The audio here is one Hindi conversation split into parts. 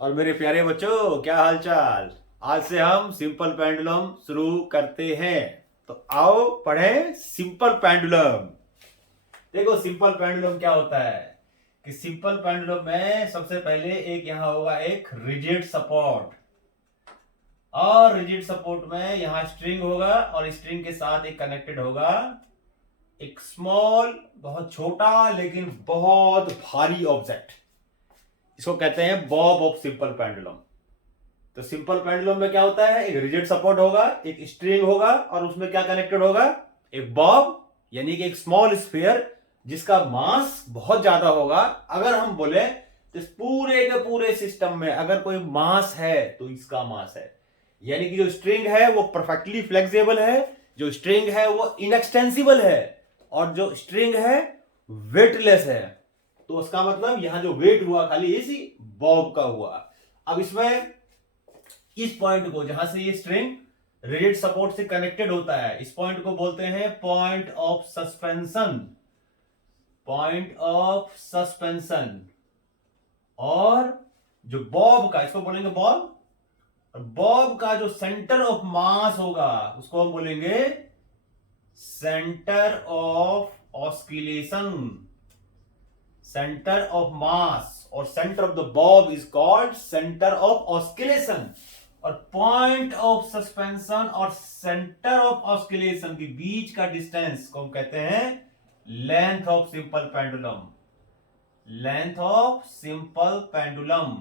और मेरे प्यारे बच्चों, क्या हाल चाल। आज से हम सिंपल पेंडुलम शुरू करते हैं। तो आओ पढ़ें सिंपल पेंडुलम। देखो सिंपल पेंडुलम क्या होता है कि सिंपल पेंडुलम में सबसे पहले एक यहां होगा एक रिजिड सपोर्ट, और रिजिड सपोर्ट में यहां स्ट्रिंग होगा और स्ट्रिंग के साथ एक कनेक्टेड होगा एक स्मॉल, बहुत छोटा लेकिन बहुत भारी ऑब्जेक्ट। इसको कहते हैं बॉब ऑफ सिंपल पेंडुलम। तो सिंपल पेंडुलम में क्या होता है, एक रिजिड सपोर्ट होगा, एक स्ट्रिंग होगा और उसमें क्या कनेक्टेड होगा, एक बॉब यानी कि एक स्मॉल स्फीयर जिसका मास बहुत ज्यादा होगा। अगर हम बोले तो इस पूरे के पूरे सिस्टम में अगर कोई मास है तो इसका मास है, यानी कि जो स्ट्रिंग है वो परफेक्टली फ्लेक्सिबल है, जो स्ट्रिंग है वो इनएक्सटेंसिबल है, और जो स्ट्रिंग है वेटलेस है। तो उसका मतलब यहां जो वेट हुआ खाली इसी बॉब का हुआ। अब इसमें इस पॉइंट को जहां से ये स्ट्रिंग रिजिड सपोर्ट से कनेक्टेड होता है, इस पॉइंट को बोलते हैं point of suspension. Point of suspension. और जो बॉब का, इसको बोलेंगे बॉब, और बॉब का जो सेंटर ऑफ मास होगा उसको हम बोलेंगे centre of oscillation. Centre of mass और centre of the bob is called centre of oscillation. और पॉइंट ऑफ सस्पेंशन और सेंटर ऑफ ऑस्किलेशन के बीच का डिस्टेंस को हम कहते हैं length of simple pendulum. Length of simple pendulum.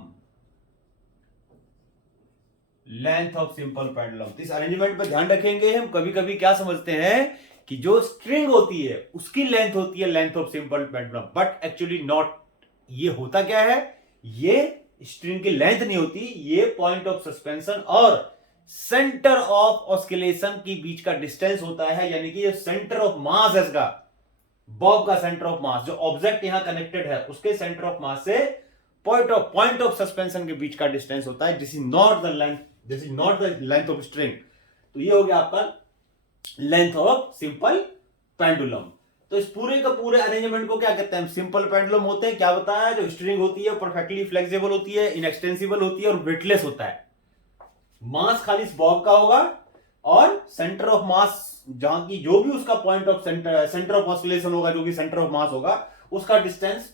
Length of simple pendulum. इस अरेंजमेंट पर ध्यान रखेंगे। हम कभी कभी क्या समझते हैं कि जो स्ट्रिंग होती है उसकी लेंथ होती है length of simple pendulum, but actually not. ये होता क्या है, ये स्ट्रिंग की लेंथ नहीं होती, ये पॉइंट ऑफ सस्पेंशन और सेंटर ऑफ ऑस्किलेशन के बीच का डिस्टेंस होता है, यानी कि ये सेंटर ऑफ मास है इसका, बॉब का सेंटर ऑफ मास, जो ऑब्जेक्ट यहां कनेक्टेड है उसके सेंटर ऑफ मास से पॉइंट ऑफ सस्पेंशन के बीच का डिस्टेंस होता है। This is not the length, this is not the length of string. तो ये हो गया आपका लेंथ ऑफ सिंपल पेंडुलम। तो इस पूरे का पूरे अरेंजमेंट को क्या कहते हैं, सिंपल पेंडुलम होते हैं। क्या बताया, जो स्ट्रिंग होती है परफेक्टली फ्लेक्सिबल होती है, इनएक्सटेंसिबल होती है और वेटलेस होता है। मास खाली इस बॉब का होगा और सेंटर ऑफ मास जहां की जो भी उसका point of centre of oscillation होगा, जो कि सेंटर ऑफ मास होगा, उसका डिस्टेंस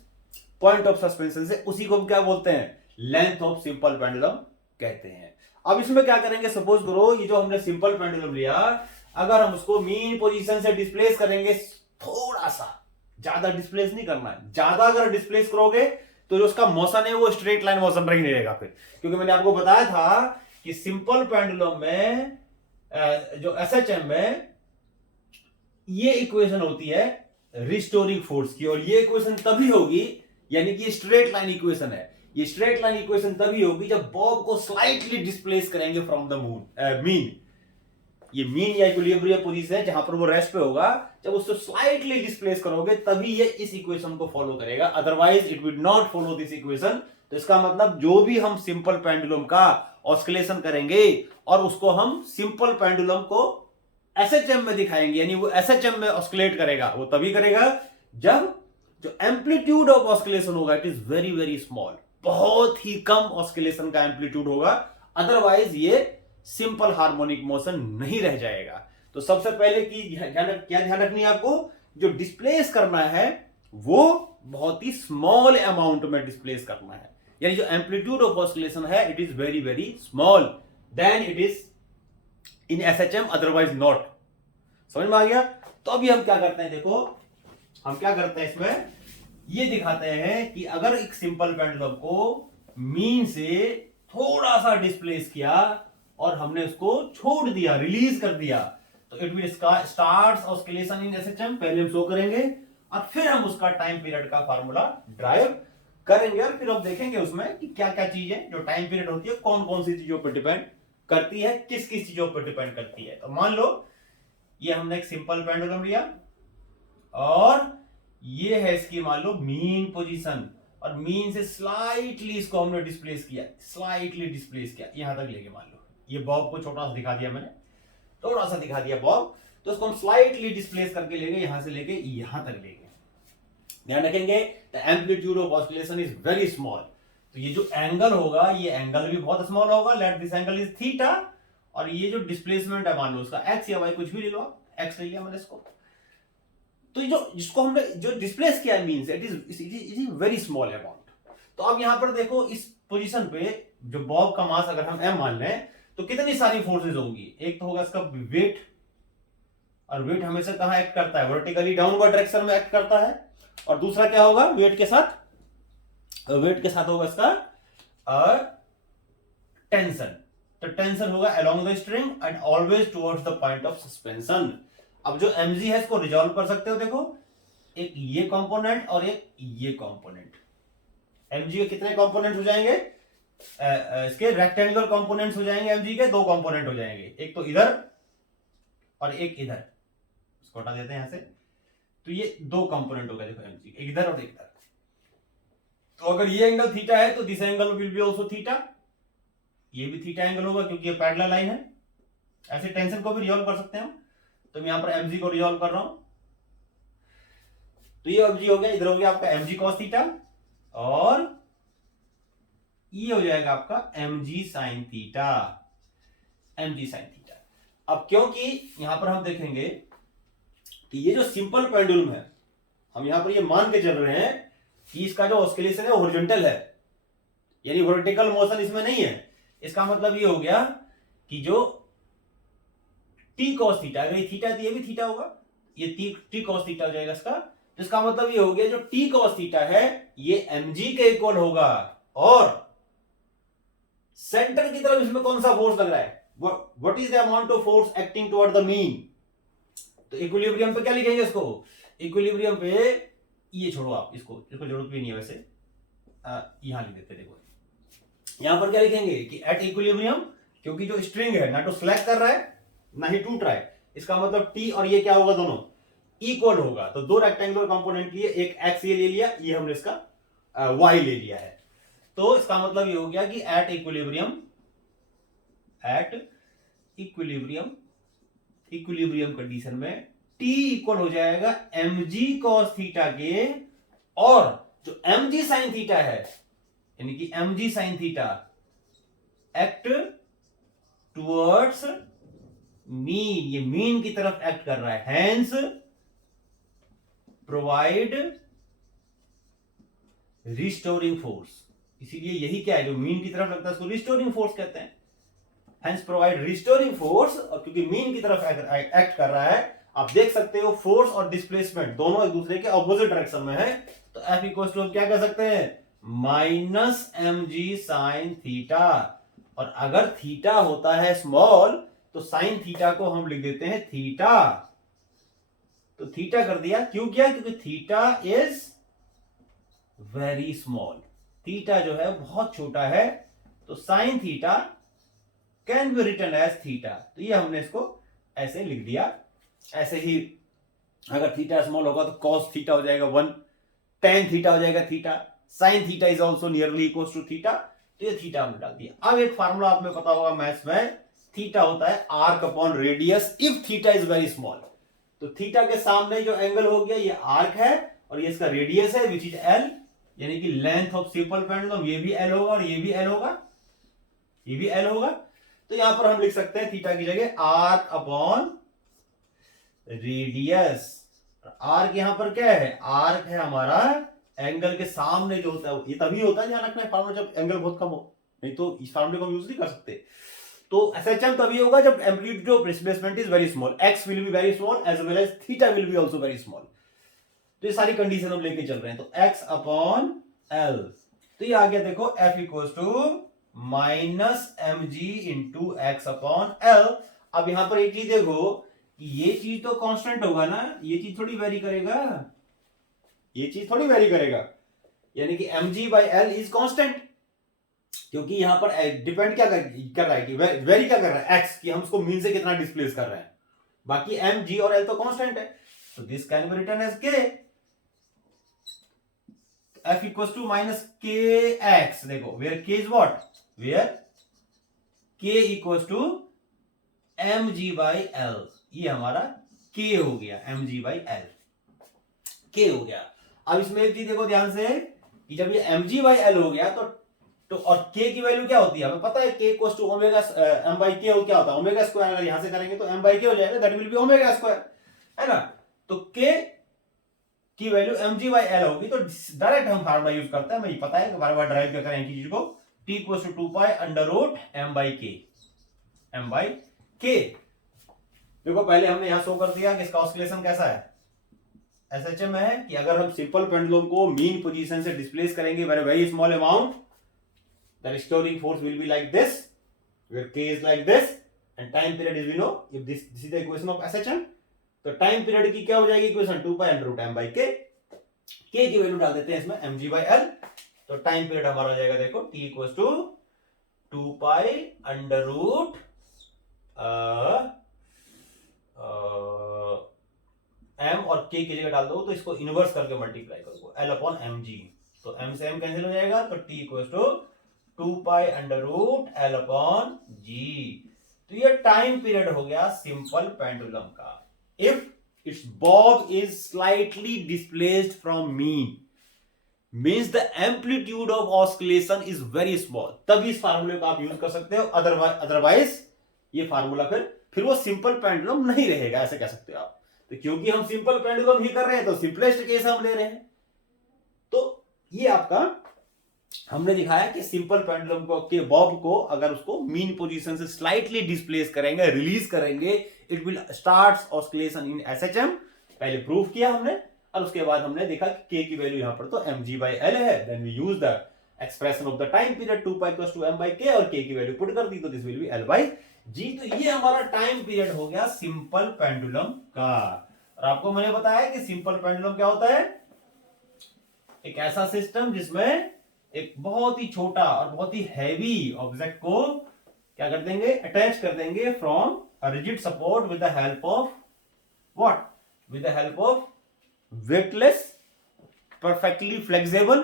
पॉइंट ऑफ सस्पेंशन से, उसी को हम क्या बोलते हैं, लेंथ ऑफ सिंपल पेंडुलम कहते हैं। अब इसमें क्या करेंगे, सपोज करो ये जो हमने सिंपल पेंडुलम लिया, अगर हम उसको मीन पोजीशन से डिस्प्लेस करेंगे, थोड़ा सा, ज्यादा डिस्प्लेस नहीं करना है। ज्यादा अगर डिस्प्लेस करोगे तो जो उसका मोशन है वो स्ट्रेट लाइन मोशन रह नहीं रहेगा फिर, क्योंकि मैंने आपको बताया था कि सिंपल पेंडुलम में जो एसएचएम में ये इक्वेशन होती है रिस्टोरिंग फोर्स की, और ये इक्वेशन तभी होगी, यानी कि स्ट्रेट लाइन इक्वेशन है, ये स्ट्रेट लाइन इक्वेशन तभी होगी जब बॉब को स्लाइटली डिस्प्लेस करेंगे फ्रॉम द मून मीन। ये मीन या इक्विलिब्रियम पोजीशन है जहां पर वो रेस्ट पे होगा, जब उसको स्लाइटली डिस्प्लेस करोगे तभी ये इस इक्वेशन को फॉलो करेगा, otherwise it will not follow this equation. तो इसका मतलब जो भी हम सिंपल पेंडुलम का ऑस्किलेशन करेंगे और उसको हम सिंपल पेंडुलम को एसएचएम में दिखाएंगे, यानी वो एसएचएम में ऑस्किलेट करेगा, वो तभी करेगा जब जो एम्पलीट्यूड ऑफ ऑस्किलेशन होगा it is very very small, बहुत ही कम ऑस्किलेशन का एम्पलीट्यूड होगा, अदरवाइज ये सिंपल हार्मोनिक मोशन नहीं रह जाएगा। तो सबसे पहले की क्या ध्यान रखनी है आपको, जो डिस्प्लेस करना है वो बहुत ही स्मॉल अमाउंट में डिस्प्लेस करना है, यानी जो एम्पलीट्यूड ऑफ ऑस्किलेशन है it is very very small then it is in SHM, otherwise not. समझ में आ गया। तो अभी हम क्या करते हैं, देखो हम क्या करते हैं, इसमें ये दिखाते हैं कि अगर एक सिंपल पेंडुलम को मीन से थोड़ा सा डिस्प्लेस किया और हमने उसको छोड़ दिया, रिलीज कर दिया, तो it will start oscillation in SHM, पहले हम शो करेंगे और फिर हम उसका टाइम पीरियड का फार्मूला ड्राइव करेंगे, और फिर हम देखेंगे उसमें कि क्या क्या चीजें जो टाइम पीरियड होती है कौन कौन सी चीजों पर डिपेंड करती है, किस किस चीजों पर डिपेंड करती है। तो मान लो ये हमने एक सिंपल पेंडुलम लिया और ये है इसकी मान लो मीन पोजीशन, और मीन से स्लाइटली इसको हमने डिस्प्लेस किया, स्लाइटली डिस्प्लेस किया, यहां तक लेके, मान लो ये बॉब को छोटा सा दिखा दिया मैंने, थोड़ा सा दिखा दिया बॉब, तो उसको हम स्लाइटली डिस्प्लेस करके लेंगे, यहां से लेके यहां तक लेंगे। ध्यान रखेंगे the amplitude of oscillation is very small. तो ये जो एंगल होगा ये एंगल भी बहुत स्मॉल होगा, let this angle is theta, और ये जो डिस्प्लेसमेंट है मान लो उसका एक्स या वाई कुछ भी ले लो आप, एक्स ले लिया मैंने इसको, तो ये जो जिसको हमने जो डिस्प्लेस किया means it is very small amount. तो अब यहां पर देखो इस पोजीशन पे जो बॉब का मास अगर हम m मान लें तो कितनी सारी फोर्सेज होंगी, एक तो होगा इसका वेट, और वेट हमेशा कहां एक्ट करता है, वर्टिकली डाउनवर्ड डायरेक्शन में एक्ट करता है, और दूसरा क्या होगा वेट के साथ होगा इसका टेंशन, तो टेंशन होगा along the string and always towards the point of suspension. अब जो mg है इसको रिजॉल्व कर सकते हो, देखो एक ये कंपोनेंट और एक ये कंपोनेंट, mg के कितने कंपोनेंट हो जाएंगे, इसके रेक्टेंगुलर कंपोनेंट्स हो जाएंगे, mg के दो कंपोनेंट हो जाएंगे, एक तो इधर और एक इधर, इसको हटा देते हैं यहां से, तो ये दो कंपोनेंट हो गए देखो mg के, एक इधर और एक इधर। तो अगर ये एंगल थीटा है तो this angle will be also theta, ये भी थीटा एंगल होगा क्योंकि ये पैरेलल लाइन है। ऐसे टेंशन को भी रिजॉल्व कर सकते हैं हम, तो मैं यहां पर mg को रिजॉल्व कर रहा हूं, तो ये mg हो गया, इधर हो गया आपका mg cos थीटा, और ये हो जाएगा आपका mg sin theta, mg sin theta. अब क्योंकि यहां पर हम देखेंगे कि ये जो सिंपल पेंडुलम है, हम यहां पर ये मान के चल रहे हैं कि इसका जो ऑस्किलेशन है हॉरिजॉन्टल है, यानी वर्टिकल मोशन इसमें नहीं है। इसका मतलब ये हो गया कि जो t cos थीटा, अगर ये थीटा है तो ये भी थीटा होगा, ये t cos थीटा हो जाएगा इसका, तो इसका मतलब ये हो गया जो t cos थीटा है ये mg के इक्वल होगा, और सेंटर की तरफ इसमें कौन सा फोर्स लग रहा है, what is the amount of force acting toward the mean. तो इक्विलिब्रियम पे क्या लिखेंगे इसको, इक्विलिब्रियम पे ये छोड़ो आप, इसको जरूरत भी नहीं है वैसे, यहां लिख देते, देखो यहां पर क्या लिखेंगे कि एट इक्विलिब्रियम, क्योंकि जो स्ट्रिंग है ना तो स्लैग कर रहा है ना ही टूट रहा है, इसका मतलब t और ये क्या होगा दोनों इक्वल होगा। तो दो रेक्टेंगुलर कंपोनेंट लिए, एक x ये ले लिया, ये हमने इसका y ले लिया है, तो इसका मतलब ये हो गया कि एट इक्विलिब्रियम कंडीशन में t इक्वल हो जाएगा mg cos थीटा के, और जो mg sin थीटा है यानी कि mg sin theta act towards mean, ये मीन की तरफ एक्ट कर रहा है, हैंस प्रोवाइड रिस्टोरिंग फोर्स। इसीलिए यही क्या है जो मीन की तरफ लगता है उसको रिस्टोरिंग फोर्स कहते हैं, हैंस प्रोवाइड रिस्टोरिंग फोर्स, और क्योंकि मीन की तरफ एक्ट कर रहा है, आप देख सकते हो फोर्स और डिस्प्लेसमेंट दोनों एक दूसरे के ऑपोजिट डायरेक्शन में है, तो F इक्वल टू क्या कह सकते हैं माइनस mg sin थीटा, और अगर थीटा होता है स्मॉल तो साइन थीटा को हम लिख देते हैं थीटा, तो थीटा कर दिया, क्यों किया, क्योंकि theta is very small, theta जो है बहुत छोटा है, तो sine theta can be written as theta, तो ये हमने इसको ऐसे लिख दिया। ऐसे ही अगर थीटा स्मॉल होगा तो कॉस थीटा हो जाएगा 1, टेन थीटा हो जाएगा theta, sine theta is also nearly equal to theta, तो ये थीटा हमने डाल दिया। अब एक फार्मूला आप में पता होगा मैथ्स में, थीटा होता है arc upon radius if theta is very small, तो थीटा के सामने जो एंगल हो गया ये आर्क है, और ये इसका रेडियस है विच इज एल, यानी कि लेंथ ऑफ सिंपल पेंडुलम, ये भी एल होगा और ये भी एल होगा, ये भी एल होगा, तो यहां पर हम लिख सकते हैं थीटा की जगह आर्क अपॉन रेडियस। आर्क यहां पर क्या है, आर्क है हमारा एंगल के सामने जो होता है, ये तभी होता है ध्यान रखना है फार्मूला जब एंगल बहुत कम हो, नहीं तो इस फार्मूले को हम यूज नहीं कर सकते। तो SHM तभी होगा जब amplitude of displacement is very small, x will be very small as well as theta will be also very small, तो ये सारी कंडीशन हम लेके चल रहे हैं। तो x अपॉन l, तो ये आ गया देखो F equal to minus mg into x upon l। अब यहां पर एक चीज देखो कि ये चीज तो कांस्टेंट होगा ना, ये चीज थोड़ी वेरी करेगा, ये चीज थोड़ी वेरी करेगा, यानी कि mg by l is constant, क्योंकि यहां पर डिपेंड क्या कर रहा है कि वेरी क्या कर रहा है x, कि हम उसको मीन से कितना डिस्प्लेस कर रहे हैं, बाकी m g और l तो कांस्टेंट है, तो this can be written as k, f equals to minus kx, देखो where k is what, where k equals to mg by l, ये हमारा k हो गया, mg बाई l k हो गया। अब इसमें एक चीज देखो ध्यान से कि जब ये mg बाई l हो गया तो तो और k की वैल्यू क्या होती है, हमें पता है k equals to omega m by k क्या होता है, ओमेगा स्क्वायर। अगर यहां से करेंगे तो m बाई k हो जाएगा, that will be omega square, है ना। तो k की वैल्यू mg बाई l होगी। तो डायरेक्ट हम फार्मूला यूज करते हैं, हमें पता है कि बार बार ड्राइव क्या करें चीज को, t equals to 2 pi under root m by k। देखो पहले हमने यहां शो कर दिया कि इसका ऑस्किलेशन कैसा है, एसएचएम में है कि अगर हम सिंपल पेंडुलम को मीन पोजीशन से डिस्प्लेस करेंगे very small amount, the restoring force will be like this, where k is like this and time period is, we know, if this is the equation of SHM, तो टाइम पीरियड की क्या हो जाएगी equation, 2 pi under root m by k। k की वैल्यू डाल देते हैं इसमें mg बाई l, तो टाइम पीरियड हमारा हो जाएगा देखो t equals to 2 pi under root m और k की जगह डाल दो तो इसको इनवर्स करके मल्टीप्लाई कर दो l अपॉन mg, तो m से m कैंसिल हो जाएगा, तो t equals to 2 pi under root L upon G. तो ये टाइम पीरियड हो गया सिंपल पेंडुलम का। If its bob is slightly displaced from mean means the amplitude of oscillation is very small, तभी इस फार्मूले को आप यूज कर सकते हो, अदरवाइज ये फार्मूला फिर वो सिंपल पेंडुलम नहीं रहेगा, ऐसे कह सकते हो आप। तो क्योंकि हम सिंपल पेंडुलम ही कर रहे हैं तो सिंपलेस्ट केस हम ले रहे हैं। तो ये आपका हमने दिखाया कि सिंपल पेंडुलम को के बॉब को अगर उसको मीन पोजीशन से स्लाइटली डिस्प्लेस करेंगे, रिलीज करेंगे, it will starts oscillation in SHM, पहले प्रूफ किया हमने, और उसके बाद हमने देखा कि के की वैल्यू यहां पर तो mg बाई l है, then we use the expression of the time period 2 pi equals to m by k, और के की वैल्यू पुट कर दी तो this will be l by g। तो ये हमारा टाइम पीरियड हो गया सिंपल पेंडुलम का। और आपको मैंने बताया कि सिंपल पेंडुलम क्या होता है, एक ऐसा सिस्टम जिसमें एक बहुत ही छोटा और बहुत ही हैवी ऑब्जेक्ट को क्या कर देंगे, अटैच कर देंगे from a rigid support with the help of what, with the help of weightless perfectly flexible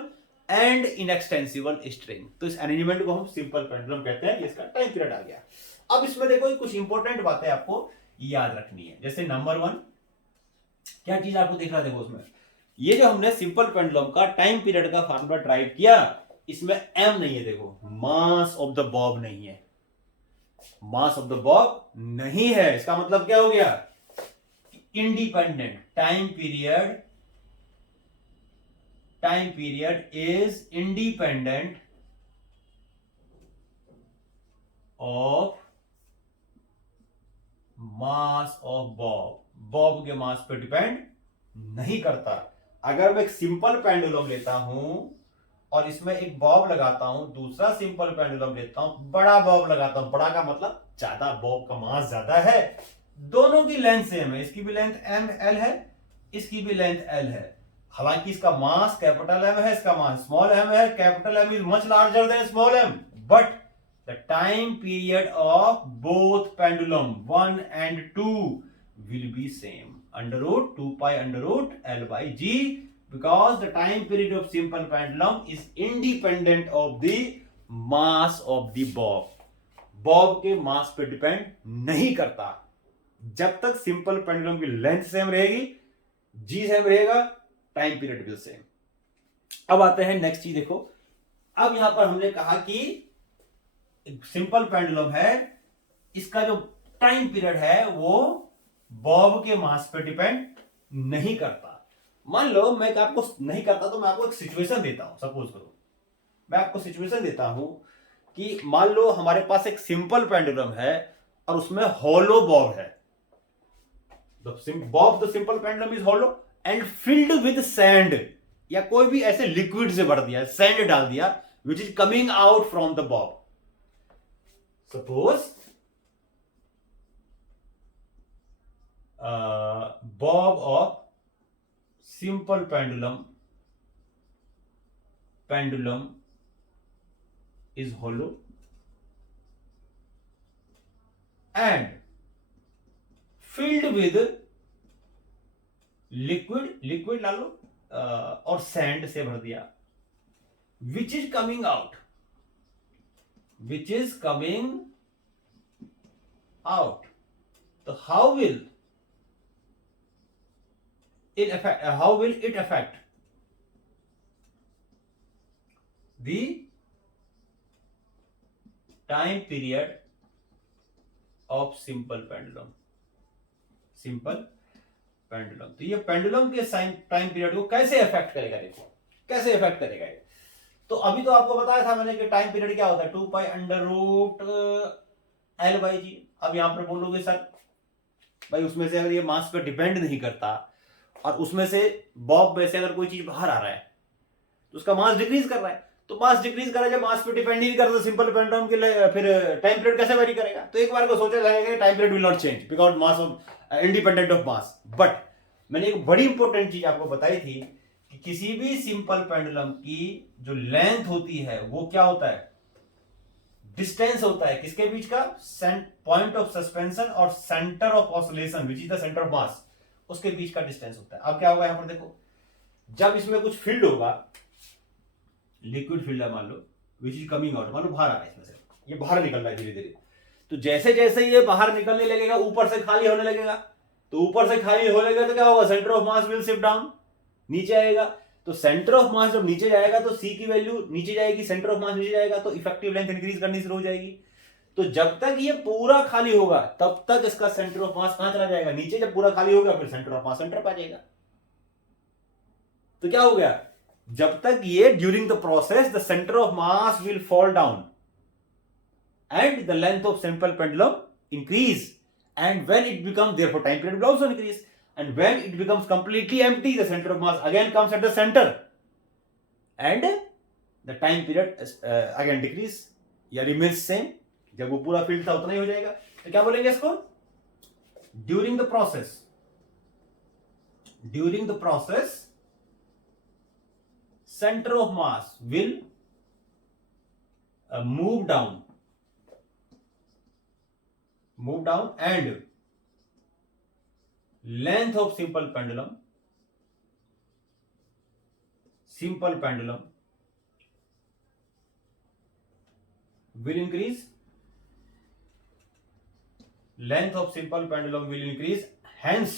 and inextensible string. तो इस अरेंजमेंट को हम सिंपल पेंडुलम कहते हैं। इसका टाइम पीरियड आ गया। अब इसमें देखो कुछ इंपॉर्टेंट बातें आपको याद रखनी है। जैसे नंबर 1 क्या चीज आपको दिख रहा है, देखो उसमें ये जो हमने सिंपल पेंडुलम का टाइम पीरियड का फार्मूला ड्राइव किया, इसमें m नहीं है, देखो मास ऑफ द बॉब नहीं है, मास ऑफ द बॉब नहीं है। इसका मतलब क्या हो गया, independent time period is independent of mass of Bob, Bob के मास पे डिपेंड नहीं करता। अगर मैं एक सिंपल पेंडुलम लेता हूं और इसमें एक बॉब लगाता हूं, दूसरा सिंपल पेंडुलम लेता हूं, बड़ा बॉब लगाता हूं, बड़ा का मतलब ज्यादा, बॉब का मास ज्यादा है, दोनों की लेंथ सेम है, इसकी भी लेंथ m l है, इसकी भी लेंथ l है, हालांकि इसका मास कैपिटल M है, इसका मास स्मॉल m है, capital M is much larger than small m, but the time period of both pendulum 1 and 2 will be same, under root 2 pi under root L by G, because the time period of simple pendulum is independent of the mass of the bob, Bob के मास पे डिपेंड नहीं करता। जब तक सिंपल पेंडुलम की लेंथ सेम रहेगी, जी सेम रहेगा, टाइम पीरियड विल सेम। अब आते हैं नेक्स्ट चीज, देखो अब यहां पर हमने कहा कि सिंपल पेंडुलम है, इसका जो टाइम पीरियड है वो बॉब के मास पे डिपेंड नहीं करता। मान लो मैं आपको नहीं करता तो मैं आपको एक सिचुएशन देता हूं, सपोज करो मैं आपको सिचुएशन देता हूं कि मान लो हमारे पास एक सिंपल पेंडुलम है और उसमें हॉलो बॉब है, Bob the simple pendulum is hollow and filled with sand, या कोई भी ऐसे लिक्विड से भर दिया, सैंड डाल दिया which is coming out from the Bob. Suppose bob of simple pendulum is hollow and filled with liquid ला लो और सैंड से भर दिया, which is coming out, तो how will it affect the time period of simple pendulum, simple pendulum. तो ये पेंडुलम के टाइम पीरियड को कैसे अफेक्ट करेगा, देखो कैसे अफेक्ट करेगा ये। तो अभी तो आपको बताया था मैंने कि टाइम पीरियड क्या होता है, 2 pi under root L by G. अब यहां पर बोलोगे सर भाई उसमें से अगर ये मास पे डिपेंड नहीं करता और उसमें से बॉब में से अगर कोई चीज बाहर आ रहा है तो उसका मास डिक्रीज कर रहा है, तो मास डिक्रीज कर रहा है, जब मास पे डिपेंड नहीं करता सिंपल पेंडुलम के लिए फिर टाइम पीरियड कैसे वेरी करेगा। तो एक बार को सोचा जाएगा time period will not change because mass of independent of mass. But मैंने एक बड़ी इंपॉर्टेंट चीज आपको बताई थी कि किसी भी सिंपल पेंडुलम की जो लेंथ होती है वो क्या होता है, डिस्टेंस होता है किसके बीच का, पॉइंट ऑफ सस्पेंशन और centre of oscillation which is the centre of मास, उसके बीच का डिस्टेंस होता है। अब क्या होगा यहां पर देखो, जब इसमें कुछ फील्ड होगा, लिक्विड फील्ड है मान लो विच इज कमिंग आउट, मान लो बाहर आ रहा है इसमें से, ये बाहर निकल रहा है धीरे धीरे, तो जैसे जैसे ये बाहर निकलने लगेगा ऊपर से खाली होने लगेगा, तो ऊपर से खाली होने लगेगा तो क्या होगा, centre of mass will shift down, नीचे आएगा। तो सेंटर ऑफ मास जब नीचे जाएगा तो सी की वैल्यू नीचे जाएगी, सेंटर ऑफ मास नीचे जाएगा तो इफेक्टिव लेंथ इंक्रीज करनी शुरू हो जाएगी। तो जब तक ये पूरा खाली होगा तब तक इसका सेंटर ऑफ मास कहां चला जाएगा, नीचे। जब पूरा खाली होगा फिर सेंटर ऑफ मास सेंटर पर आ जाएगा। तो क्या हो गया, जब तक ये during the process the centre of mass will fall down and the length of simple pendulum increase, and when it becomes, therefore time period will also increase, and when it becomes completely empty the center of mass again comes at the center and the time period again decrease या remains same। जब वो पूरा फील्ड था उतना ही हो जाएगा। तो क्या बोलेंगे इसको, during the process centre of mass will move down and length of simple pendulum will increase, length of simple pendulum will increase, hence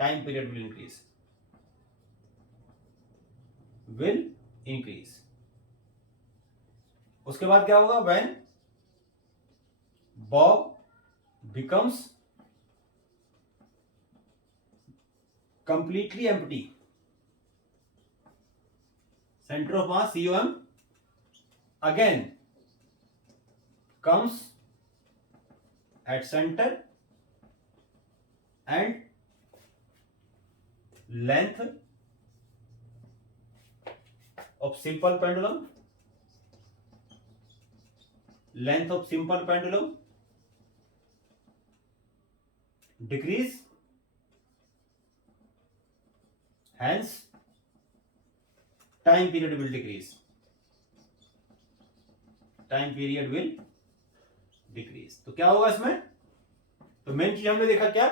time period will increase। उसके बाद क्या होगा, when bob becomes completely empty, center of mass COM again comes at center and length of simple pendulum decrease, hence time period will decrease, तो क्या होगा इसमें, तो मेन चीज हमने देखा क्या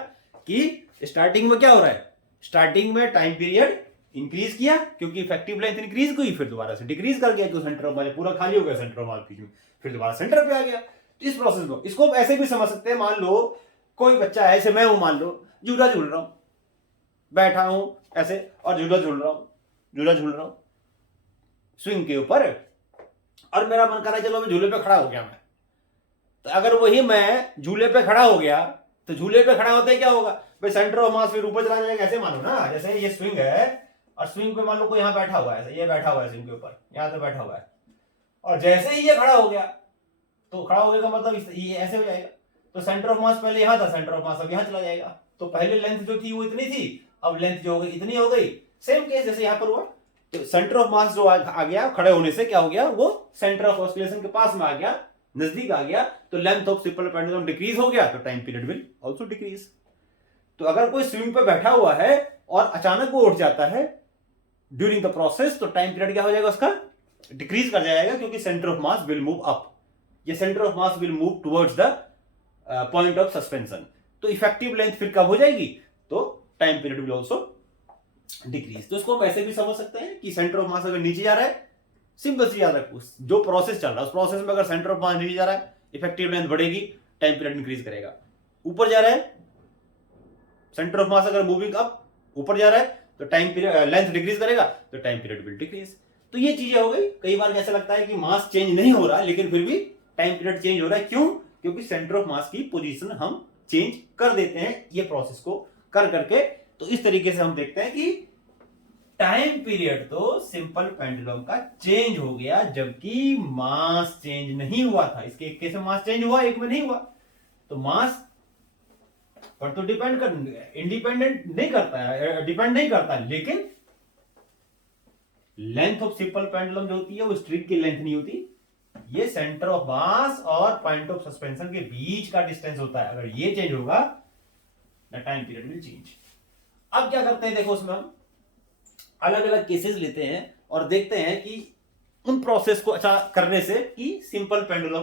कि स्टार्टिंग में क्या हो रहा है, स्टार्टिंग में टाइम पीरियड इंक्रीज किया क्योंकि इफेक्टिव लेंथ इंक्रीज हुई, फिर दोबारा से डिक्रीज कर गया तो सेंटर ऑफ मास पूरा खाली हो गया, सेंटर ऑफ मास बीच में, फिर दोबारा सेंटर पे आ गया। तो इस प्रोसेस को, इसको ऐसे भी समझ सकते हैं, मान लो कोई बच्चा है, ऐसे मैं हूं, मान लो झूला झूल रहा हूं, बैठा हूं ऐसे और झूला झूल रहा हूं स्विंग के ऊपर, और मेरा मन कर रहा है चलो मैं झूले पे खड़ा हो गया मैं। तो अगर वही मैं झूले पे खड़ा हो गया तो झूले पे खड़ा होते क्या होगा भाई, सेंटर ऑफ मास फिर ऊपर चला जाएगा। ऐसे मानो ना, जैसे ये स्विंग है और स्विंग पे मान लो कोई यहाँ बैठा हुआ है, ये बैठा हुआ है स्विंग के ऊपर, यहाँ तो बैठा हुआ है, और जैसे ही ये खड़ा हो गया तो खड़ा हो गया का मतलब ये ऐसे हो जाएगा। तो सेंटर ऑफ मास पहले यहाँ था, सेंटर ऑफ मास अब यहाँ चला जाएगा। तो पहले लेंथ जो थी वो इतनी थी, अब लेंथ जो हो गई इतनी हो गई। सेम केस जैसे यहाँ पर हुआ, तो सेंटर ऑफ मास जो आ गया खड़े होने से क्या हो गया, वो सेंटर ऑफ ऑसिलेशन के पास में आ गया, नजदीक आ गया, तो length of simple pendulum decrease हो गया, तो time period will also decrease. तो अगर कोई स्विंग पे बैठा हुआ है और अचानक वो उठ जाता है ड्यूरिंग द प्रोसेस, तो टाइम पीरियड क्या हो जाएगा उसका, डिक्रीज कर जाएगा, क्योंकि centre of mass will move up, ये centre of mass will move towards the point of suspension. तो इफेक्टिव लेंथ फिर कब हो जाएगी, तो time period will also decrease. तो इसको हम ऐसे भी समझ सकते हैं कि सेंटर ऑफ मास अगर नीचे जा रहा है, सिंपल सी याद रखो, जो प्रोसेस चल रहा है उस प्रोसेस में अगर सेंटर ऑफ मास नीचे जा रहा है, इफेक्टिव लेंथ बढ़ेगी, टाइम पीरियड इंक्रीज करेगा। ऊपर जा रहा है, सेंटर ऑफ मास अगर मूविंग अप ऊपर जा रहा है, तो टाइम पीरियड लेंथ डिक्रीज करेगा, तो टाइम पीरियड विल डिक्रीज। तो ये चीजें हो गई। कई बार कैसा लगता है कि मास चेंज नहीं हो रहा लेकिन फिर भी टाइम पीरियड चेंज हो रहा है, क्यों? क्योंकि सेंटर ऑफ मास की पोजीशन हम चेंज कर देते हैं ये प्रोसेस को कर करके। तो इस तरीके से हम देखते हैं कि टाइम पीरियड तो सिंपल पेंडुलम का चेंज हो गया जबकि मास चेंज नहीं हुआ था। इसके एक केस में मास चेंज हुआ, एक में नहीं हुआ। तो मास पर तो इंडिपेंडेंट नहीं करता है, डिपेंड नहीं करता, लेकिन लेंथ ऑफ सिंपल पेंडुलम जो होती है वो स्ट्रिंग की लेंथ नहीं होती, ये सेंटर ऑफ मास और पॉइंट ऑफ सस्पेंशन के बीच का डिस्टेंस होता है। अगर ये चेंज होगा the time period will change. अब क्या करते हैं, देखो उसमें हम अलग अलग केसेस लेते हैं और देखते हैं कि उन प्रोसेस को अच्छा करने से कि सिंपल पेंडुलम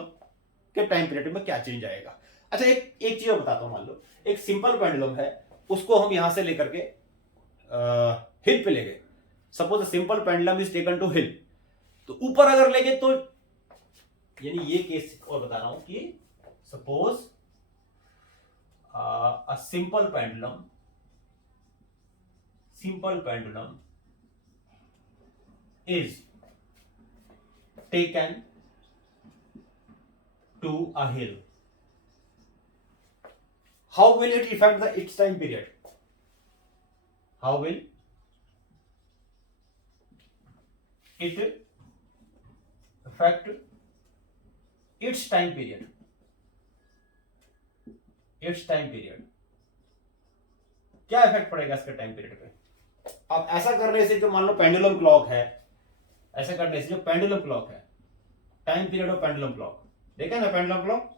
के टाइम पीरियड में क्या चेंज आएगा। अच्छा एक चीज बताता हूं, मान लो एक सिंपल पेंडुलम है, उसको हम यहां से लेकर के हिल पे ले गए। Suppose simple pendulum is taken to hill, तो ऊपर अगर ले गए तो यानी ये केस और बता रहा हूं कि suppose a simple pendulum is taken to a hill. How will it affect its time period? How will it affect its time period? क्या इफेक्ट पड़ेगा इसके टाइम पीरियड पे? अब ऐसा करने से जो मान लो पेंडुलम क्लॉक है, ऐसा करने से जो पेंडुलम क्लॉक है, time period of pendulum clock, देखा ना पेंडुलम क्लॉक,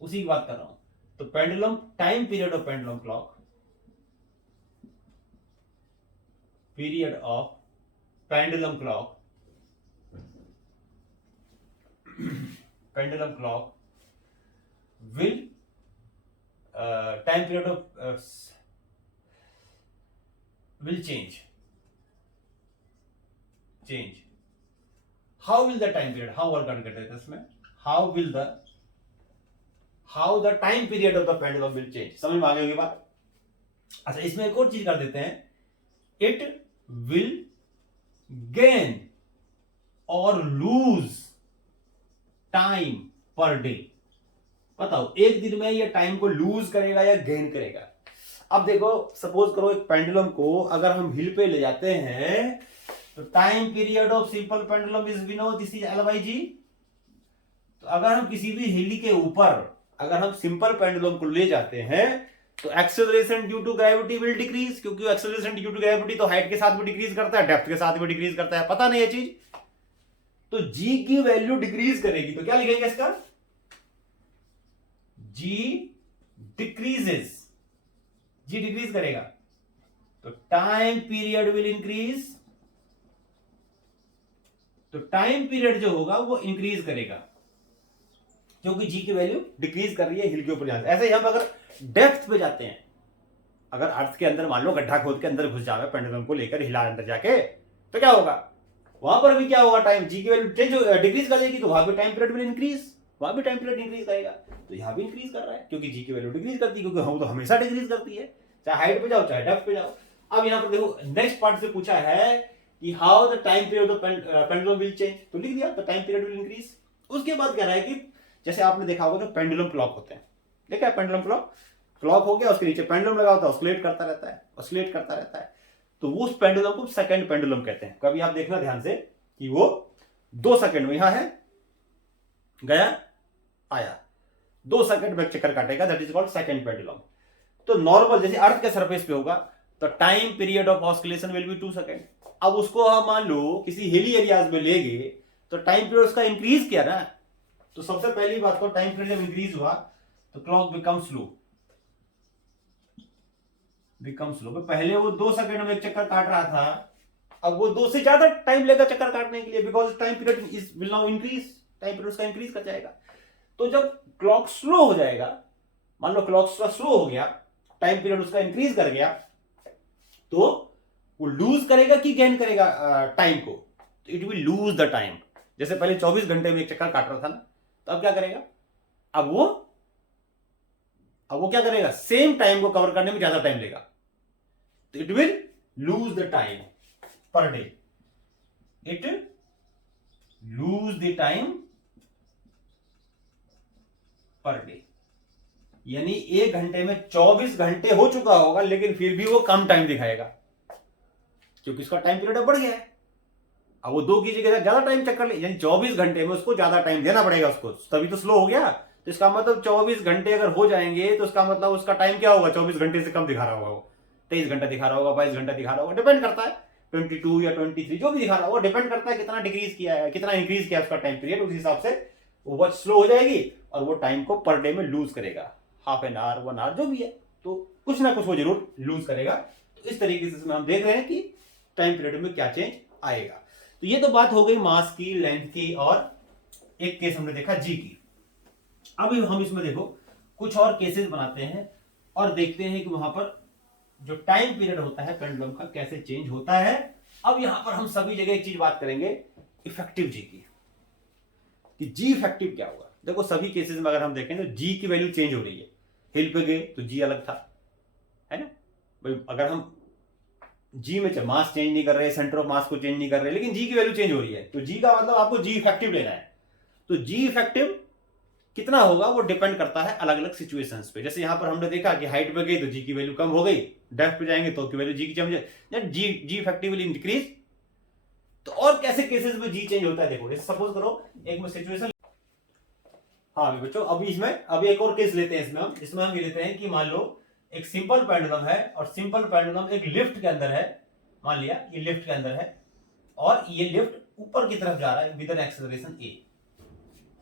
उसी की बात कर रहा हूं। तो pendulum time period of pendulum clock, period of pendulum clock will time period of will change. How will the time period, how work करते हैं इसमें, how the time period of the pendulum will change। समझ में आ गई होगी बात। अच्छा इसमें एक और चीज कर देते हैं, it will gain or lose time per day। बताओ एक दिन में ये टाइम को लूज करेगा या गेन करेगा। अब देखो सपोज करो एक पेंडुलम को अगर हम हिल पे ले जाते हैं तो time period of simple pendulum is we know this is L/G। तो अगर हम किसी भी हिल के ऊपर अगर हम सिंपल पेंडुलम को ले जाते हैं तो acceleration due to gravity will decrease, क्योंकि एक्सेलरेशन ड्यू टू ग्रेविटी तो हाइट के साथ भी डिक्रीज करता है, डेप्थ के साथ भी डिक्रीज करता है, पता नहीं ये चीज। तो जी की वैल्यू डिक्रीज करेगी तो क्या लिखेंगे इसका, जी डिक्रीजेस, जी डिक्रीज करेगा तो टाइम पीरियड विल इंक्रीज, तो टाइम पीरियड जो होगा वो इंक्रीज करेगा क्योंकि जी की वैल्यू डिक्रीज कर रही है हिल के ऊपर जाने से। ऐसे ही हम अगर डेप्थ पे जाते हैं, अगर अर्थ के अंदर मान लो गड्ढा खोद के अंदर घुस जावे पेंडुलम को लेकर हिला अंदर जाके, तो क्या होगा वहां पर भी क्या होगा, टाइम जी की वैल्यू चेंज डिक्रीज कर देगी तो वहां पे टाइम पीरियड विल इंक्रीज, वहां भी टाइम पीरियड इंक्रीज करेगा। तो यहां भी इंक्रीज कर रहा है क्योंकि जी की वैल्यू डिक्रीज करती है, क्योंकि हम तो हमेशा डिक्रीज करती है, चाहे हाइट पे जाओ चाहे डेप्थ पे जाओ। अब यहां पर देखो नेक्स्ट पार्ट से पूछा है कि how the time period of pendulum will change, तो लिख दिया the time period will increase. उसके बाद कह रहा है कि जैसे आपने देखा होगा जो पेंडुलम क्लॉक होते हैं, देखा है पेंडुलम क्लॉक हो गया, उसके नीचे पेंडुलम लगा होता है, ऑसिलेट करता रहता है। तो वो उस पेंडुलम को सेकंड पेंडुलम कहते हैं। कभी आप देखना ध्यान से कि वो 2 सेकंड में यहां है गया आया, 2 सेकंड में चक्कर काटेगा, that is called second pendulum. तो नॉर्मल जैसे अर्थ के सरफेस पे होगा तो time period of oscillation will be 2 second. अब उसको हम मान लो किसी हिली एरियाज में ले गए तो टाइम पीरियड उसका इंक्रीज किया ना, तो सबसे पहली बात तो टाइम पीरियड जब इंक्रीज हुआ तो क्लॉक बिकम स्लो। पहले वो 2 सेकंड में एक चक्कर काट रहा था, अब वो 2 से ज्यादा टाइम लेगा चक्कर काटने के लिए, because time period is will now increase, time period उसका इंक्रीज कर जाएगा। तो जब क्लॉक स्लो हो जाएगा, मान लो क्लॉक स्लो हो गया, टाइम पीरियड उसका इंक्रीज कर गया, तो वो लूज करेगा कि गेन करेगा टाइम को, तो it will lose the time. जैसे पहले 24 घंटे में एक चक्कर काट रहा था ना, तो अब क्या करेगा, अब वो क्या करेगा, सेम टाइम को कवर करने में ज्यादा टाइम लेगा, तो it will lose the time per day. It lose the time per day. यानी 1 घंटे में 24 घंटे हो चुका होगा, लेकिन फिर भी वो कम टाइम दिखाएगा, क्योंकि उसका टाइम पीरियड बढ़ गया है। अब वो 2 की जगह ज्यादा टाइम चेक कर ले, यानी 24 घंटे में उसको ज्यादा टाइम देना पड़ेगा उसको, तभी तो स्लो हो गया। तो इसका मतलब 24 घंटे अगर हो जाएंगे तो इसका मतलब उसका टाइम क्या होगा, 24 घंटे से कम दिखा रहा होगा, वो 23 घंटा दिखा रहा होगा, 22 घंटा दिखा रहा होगा, डिपेंड करता है, 22 या 23 जो भी दिखा रहा होगा, डिपेंड करता है कितना डिक्रीज किया है, कितना इंक्रीज किया उसका टाइम पीरियड, उस हिसाब से वो वॉच स्लो हो जाएगी और वो टाइम को पर डे में लूज करेगा, हाफ एन आवर, 1 आवर जो भी है, तो कुछ ना कुछ वो जरूर लूज करेगा। तो इस तरीके से हम देख रहे हैं कि टाइम पीरियड में क्या चेंज आएगा। तो ये तो बात हो गई मास की, लेंथ की, और एक केस हमने देखा जी की। अब हम इसमें देखो कुछ और केसेस बनाते हैं और देखते हैं कि वहां पर जो टाइम पीरियड होता है पेंडुलम का कैसे चेंज होता है। अब यहां पर हम सभी जगह एक चीज बात करेंगे इफेक्टिव जी की, कि जी इफेक्टिव क्या हुआ। देखो सभी केसेस में अगर हम देखें तो जी की वैल्यू चेंज हो रही है। हिल पे गए तो जी अलग था, है ना भाई। अगर हम जी में मास चेंज नहीं कर रहे, सेंटर ऑफ मास को चेंज नहीं कर रहे, लेकिन जी की वैल्यू चेंज हो रही है, तो जी का मतलब आपको जी इफेक्टिव लेना है। तो जी इफेक्टिव कितना होगा वो डिपेंड करता है अलग अलग सिचुएशंस पे। जैसे यहां पर हमने देखा कि हाइट पे गई तो जी की वैल्यू कम हो गई, डेप्थ पे जाएंगे तो की वैल्यू जी की चेंज, जी इफेक्टिवली इंक्रीज। तो और कैसे केसेस में जी चेंज होता है देखो, जैसे सपोज करो एक में सिचुएशन, हाँ बच्चों अभी एक और केस लेते हैं इसमें हम ये लेते हैं कि मान लो एक सिंपल पेंडुलम है और सिंपल पेंडुलम एक लिफ्ट के अंदर है। मान लिया ये लिफ्ट के अंदर है और ये लिफ्ट ऊपर की तरफ जा रहा है with an acceleration A.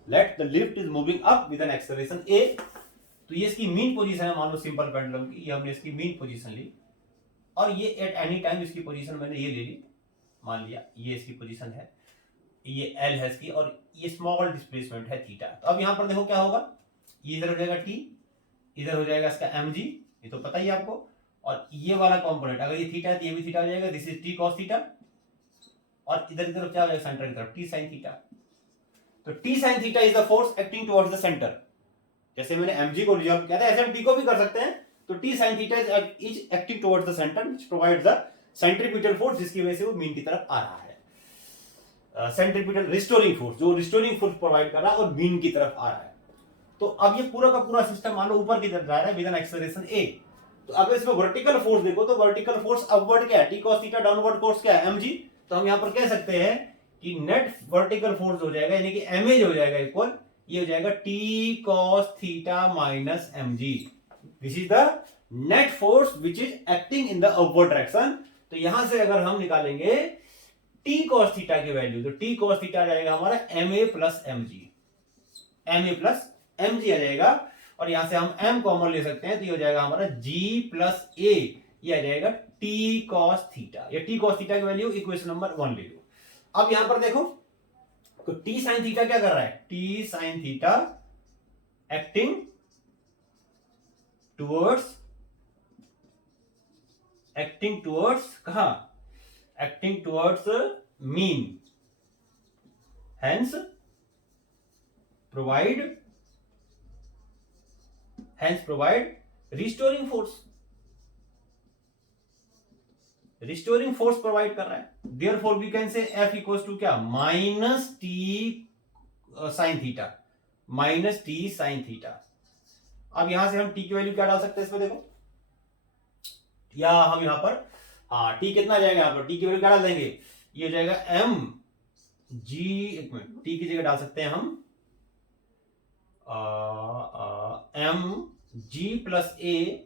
Let the lift is moving up with an acceleration A. तो ये इसकी मीन पोजीशन है, मान लो सिंपल पेंडुलम की, ये हमने इसकी मीन पोजीशन ली और ये एट एनी टाइम इसकी पोजीशन मैंने ये ले ली, मान लिया ये इसकी पोजीशन है, ये एल है इसकी, और ये स्मॉल डिस्प्लेसमेंट है थीटा। तो अब यहां पर देखो क्या होगा, ये इधर हो जाएगा टी, इधर हो जाएगा इसका एम जी, ये तो पता ही है आपको, और ये वाला कंपोनेंट अगर ये थीटा है तो ये भी थीटा हो जाएगा, this is T cos theta, और इधर की तरफ क्या हो जाएगा, सेंटर की तरफ टी साइन थीटा। तो T sine theta is the force acting towards the centre. जैसे मैंने mg को रिजॉल्व किया था, ऐसे हम टी को भी कर सकते हैं। तो T sine theta is acting towards the centre which provides the centripetal force, जिसकी वजह से वो मीन की तरफ आ रहा है। सेंट्रीपिटल रिस्टोरिंग फोर्स, जो रिस्टोरिंग फोर्स प्रोवाइड कर रहा है और मीन की तरफ आ रहा है। तो अब ये पूरा का पूरा सिस्टम मान लो ऊपर की तरफ जा रहा है विद एन एक्सेलरेशन ए। तो अगर इसमें वर्टिकल फोर्स देखो तो वर्टिकल फोर्स अपवर्ड क्या है, T cos theta, downward force क्या है, mg। तो हम यहां पर कह सकते हैं कि नेट वर्टिकल फोर्स हो जाएगा, यानी कि mh हो जाएगा इक्वल, ये हो जाएगा T cos theta minus mg। This is the net force which is acting in the upward direction. तो यहां से अगर हम निकालेंगे टी कॉस थीटा की वैल्यू, तो टी कॉस थीटा आ जाएगा हमारा ma plus mg, ma plus mg आ जाएगा, और यहां से हम m कॉमन ले सकते हैं, तो ये हो जाएगा हमारा g प्लस a, ये आ जाएगा t cos थीटा। ये t cos थीटा की वैल्यू इक्वेशन नंबर 1 ले लो। अब यहां पर देखो तो t sin थीटा क्या कर रहा है, t sin theta acting towards कहां, acting towards mean, hence provide restoring force provide कर रहा है। Therefore we can say F equals to क्या, माइनस टी साइन थीटा। अब यहां से हम टी की वैल्यू क्या डाल सकते हैं इसमें देखो, या हम यहां पर टी कितना आ जाएगा, यहां पर टी की वैल्यू क्या डाल देंगे, ये हो जाएगा एम जी, एक मिनट, टी की जगह डाल सकते हैं हम M G plus A,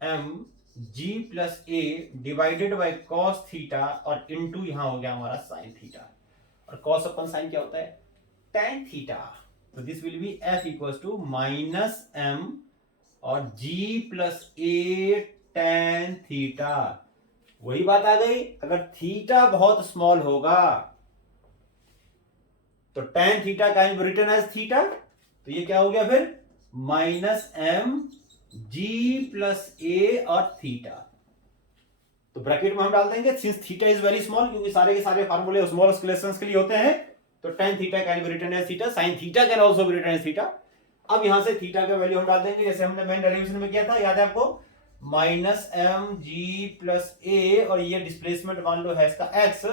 M G plus A divided by cos theta, और इनटू यहां हो गया हमारा साइन थीटा, और कॉस अपन साइन क्या होता है, tan थीटा। तो this will be F equals to minus M और g plus A tan theta. वही बात आ गई, अगर थीटा बहुत स्मॉल होगा तो tan theta can be written as theta, तो ये क्या हो गया फिर minus M G plus A और थीटा। तो ब्रैकेट में हम डाल देंगे since theta is very small, क्योंकि सारे के सारे फार्मूले स्मॉल स्केलेशंस के लिए होते हैं, तो tan theta can be written as theta, sin theta can also be written as theta. अब यहां से थीटा का वैल्यू हम डाल देंगे जैसे हमने मेन डेरिवेशन में किया था, याद है आपको, minus M G plus A, और ये डिस्प्लेसमेंट मान लो है इसका एक्स,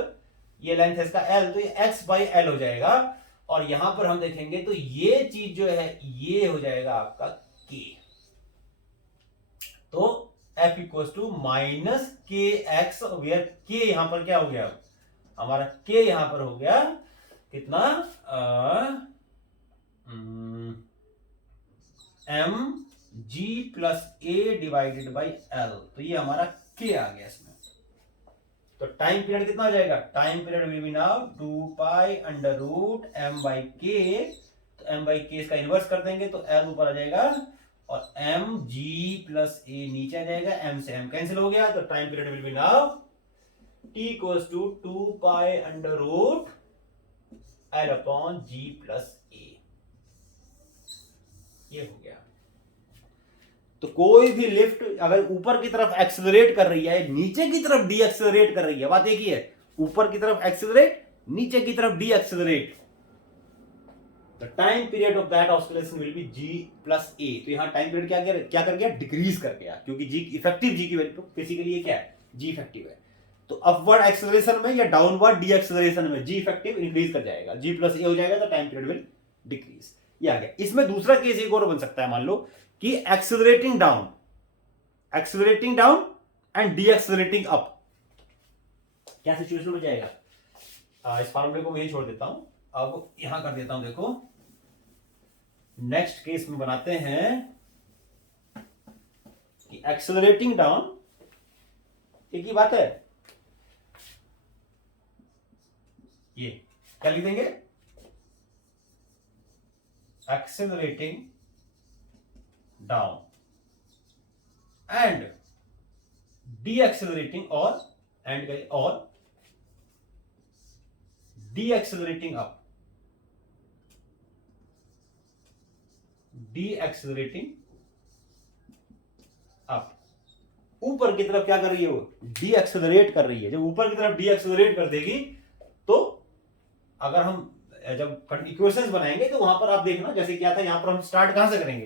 ये लेंथ है इसका एल, तो ये एक्स बाई एल हो जाएगा। और यहां पर हम देखेंगे तो ये चीज जो है ये हो जाएगा आपका के। तो एफ इक्वल टू माइनस के एक्स, वेयर के यहां पर क्या हो गया हमारा, के यहां पर हो गया कितना, M G plus A divided by L, तो ये हमारा के आ गया इसमें। तो टाइम पीरियड कितना हो जाएगा, time period will be now 2 pi under root M by K, तो एम बाई के इसका इनवर्स कर देंगे तो एल ऊपर आ जाएगा, और एम जी प्लस ए नीचे आ जाएगा, एम से एम कैंसिल हो गया, तो time period will be now T equals to 2 pi under root L upon G plus A, ये हो गया। तो कोई भी लिफ्ट अगर ऊपर की तरफ एक्सेलरेट कर रही है, नीचे की तरफ डी एक्सेलरेट कर रही है, बात एक ही है, ऊपर की तरफ एक्सेलरेट, नीचे की तरफ decelerate, the time period of that oscillation will be G plus A. तो यहां टाइम पीरियड क्या कर गया, डिक्रीज कर गया, क्योंकि जी इफेक्टिव जी की वैल्यू बेसिकली ये क्या है, जी इफेक्टिव है। तो अपवर्ड एक्सेलरेशन में या डाउनवर्ड डी एक्सेलरेशन में जी इफेक्टिव इंक्रीज कर जाएगा, जी प्लस ए हो जाएगा, तो टाइम पीरियड विल डिक्रीज। ये आ गया। इसमें दूसरा केस एक और बन सकता है, मान लो कि accelerating down and decelerating up, क्या सिचुएशन हो जाएगा। इस फॉर्मूले को मैं यही छोड़ देता हूं, अब यहां कर देता हूं। देखो नेक्स्ट केस में बनाते हैं कि एक्सेलरेटिंग डाउन, एक ही बात है, ये क्या लिख देंगे, accelerating down and decelerating और decelerating up, decelerating up. ऊपर की तरफ क्या कर रही है, वो डी एक्सेलरेट कर रही है। जब ऊपर की तरफ डी एक्सेलरेट कर देगी, तो अगर हम जब इक्वेशंस बनाएंगे तो वहां पर आप देखना जैसे क्या था, यहां पर हम स्टार्ट कहां से करेंगे,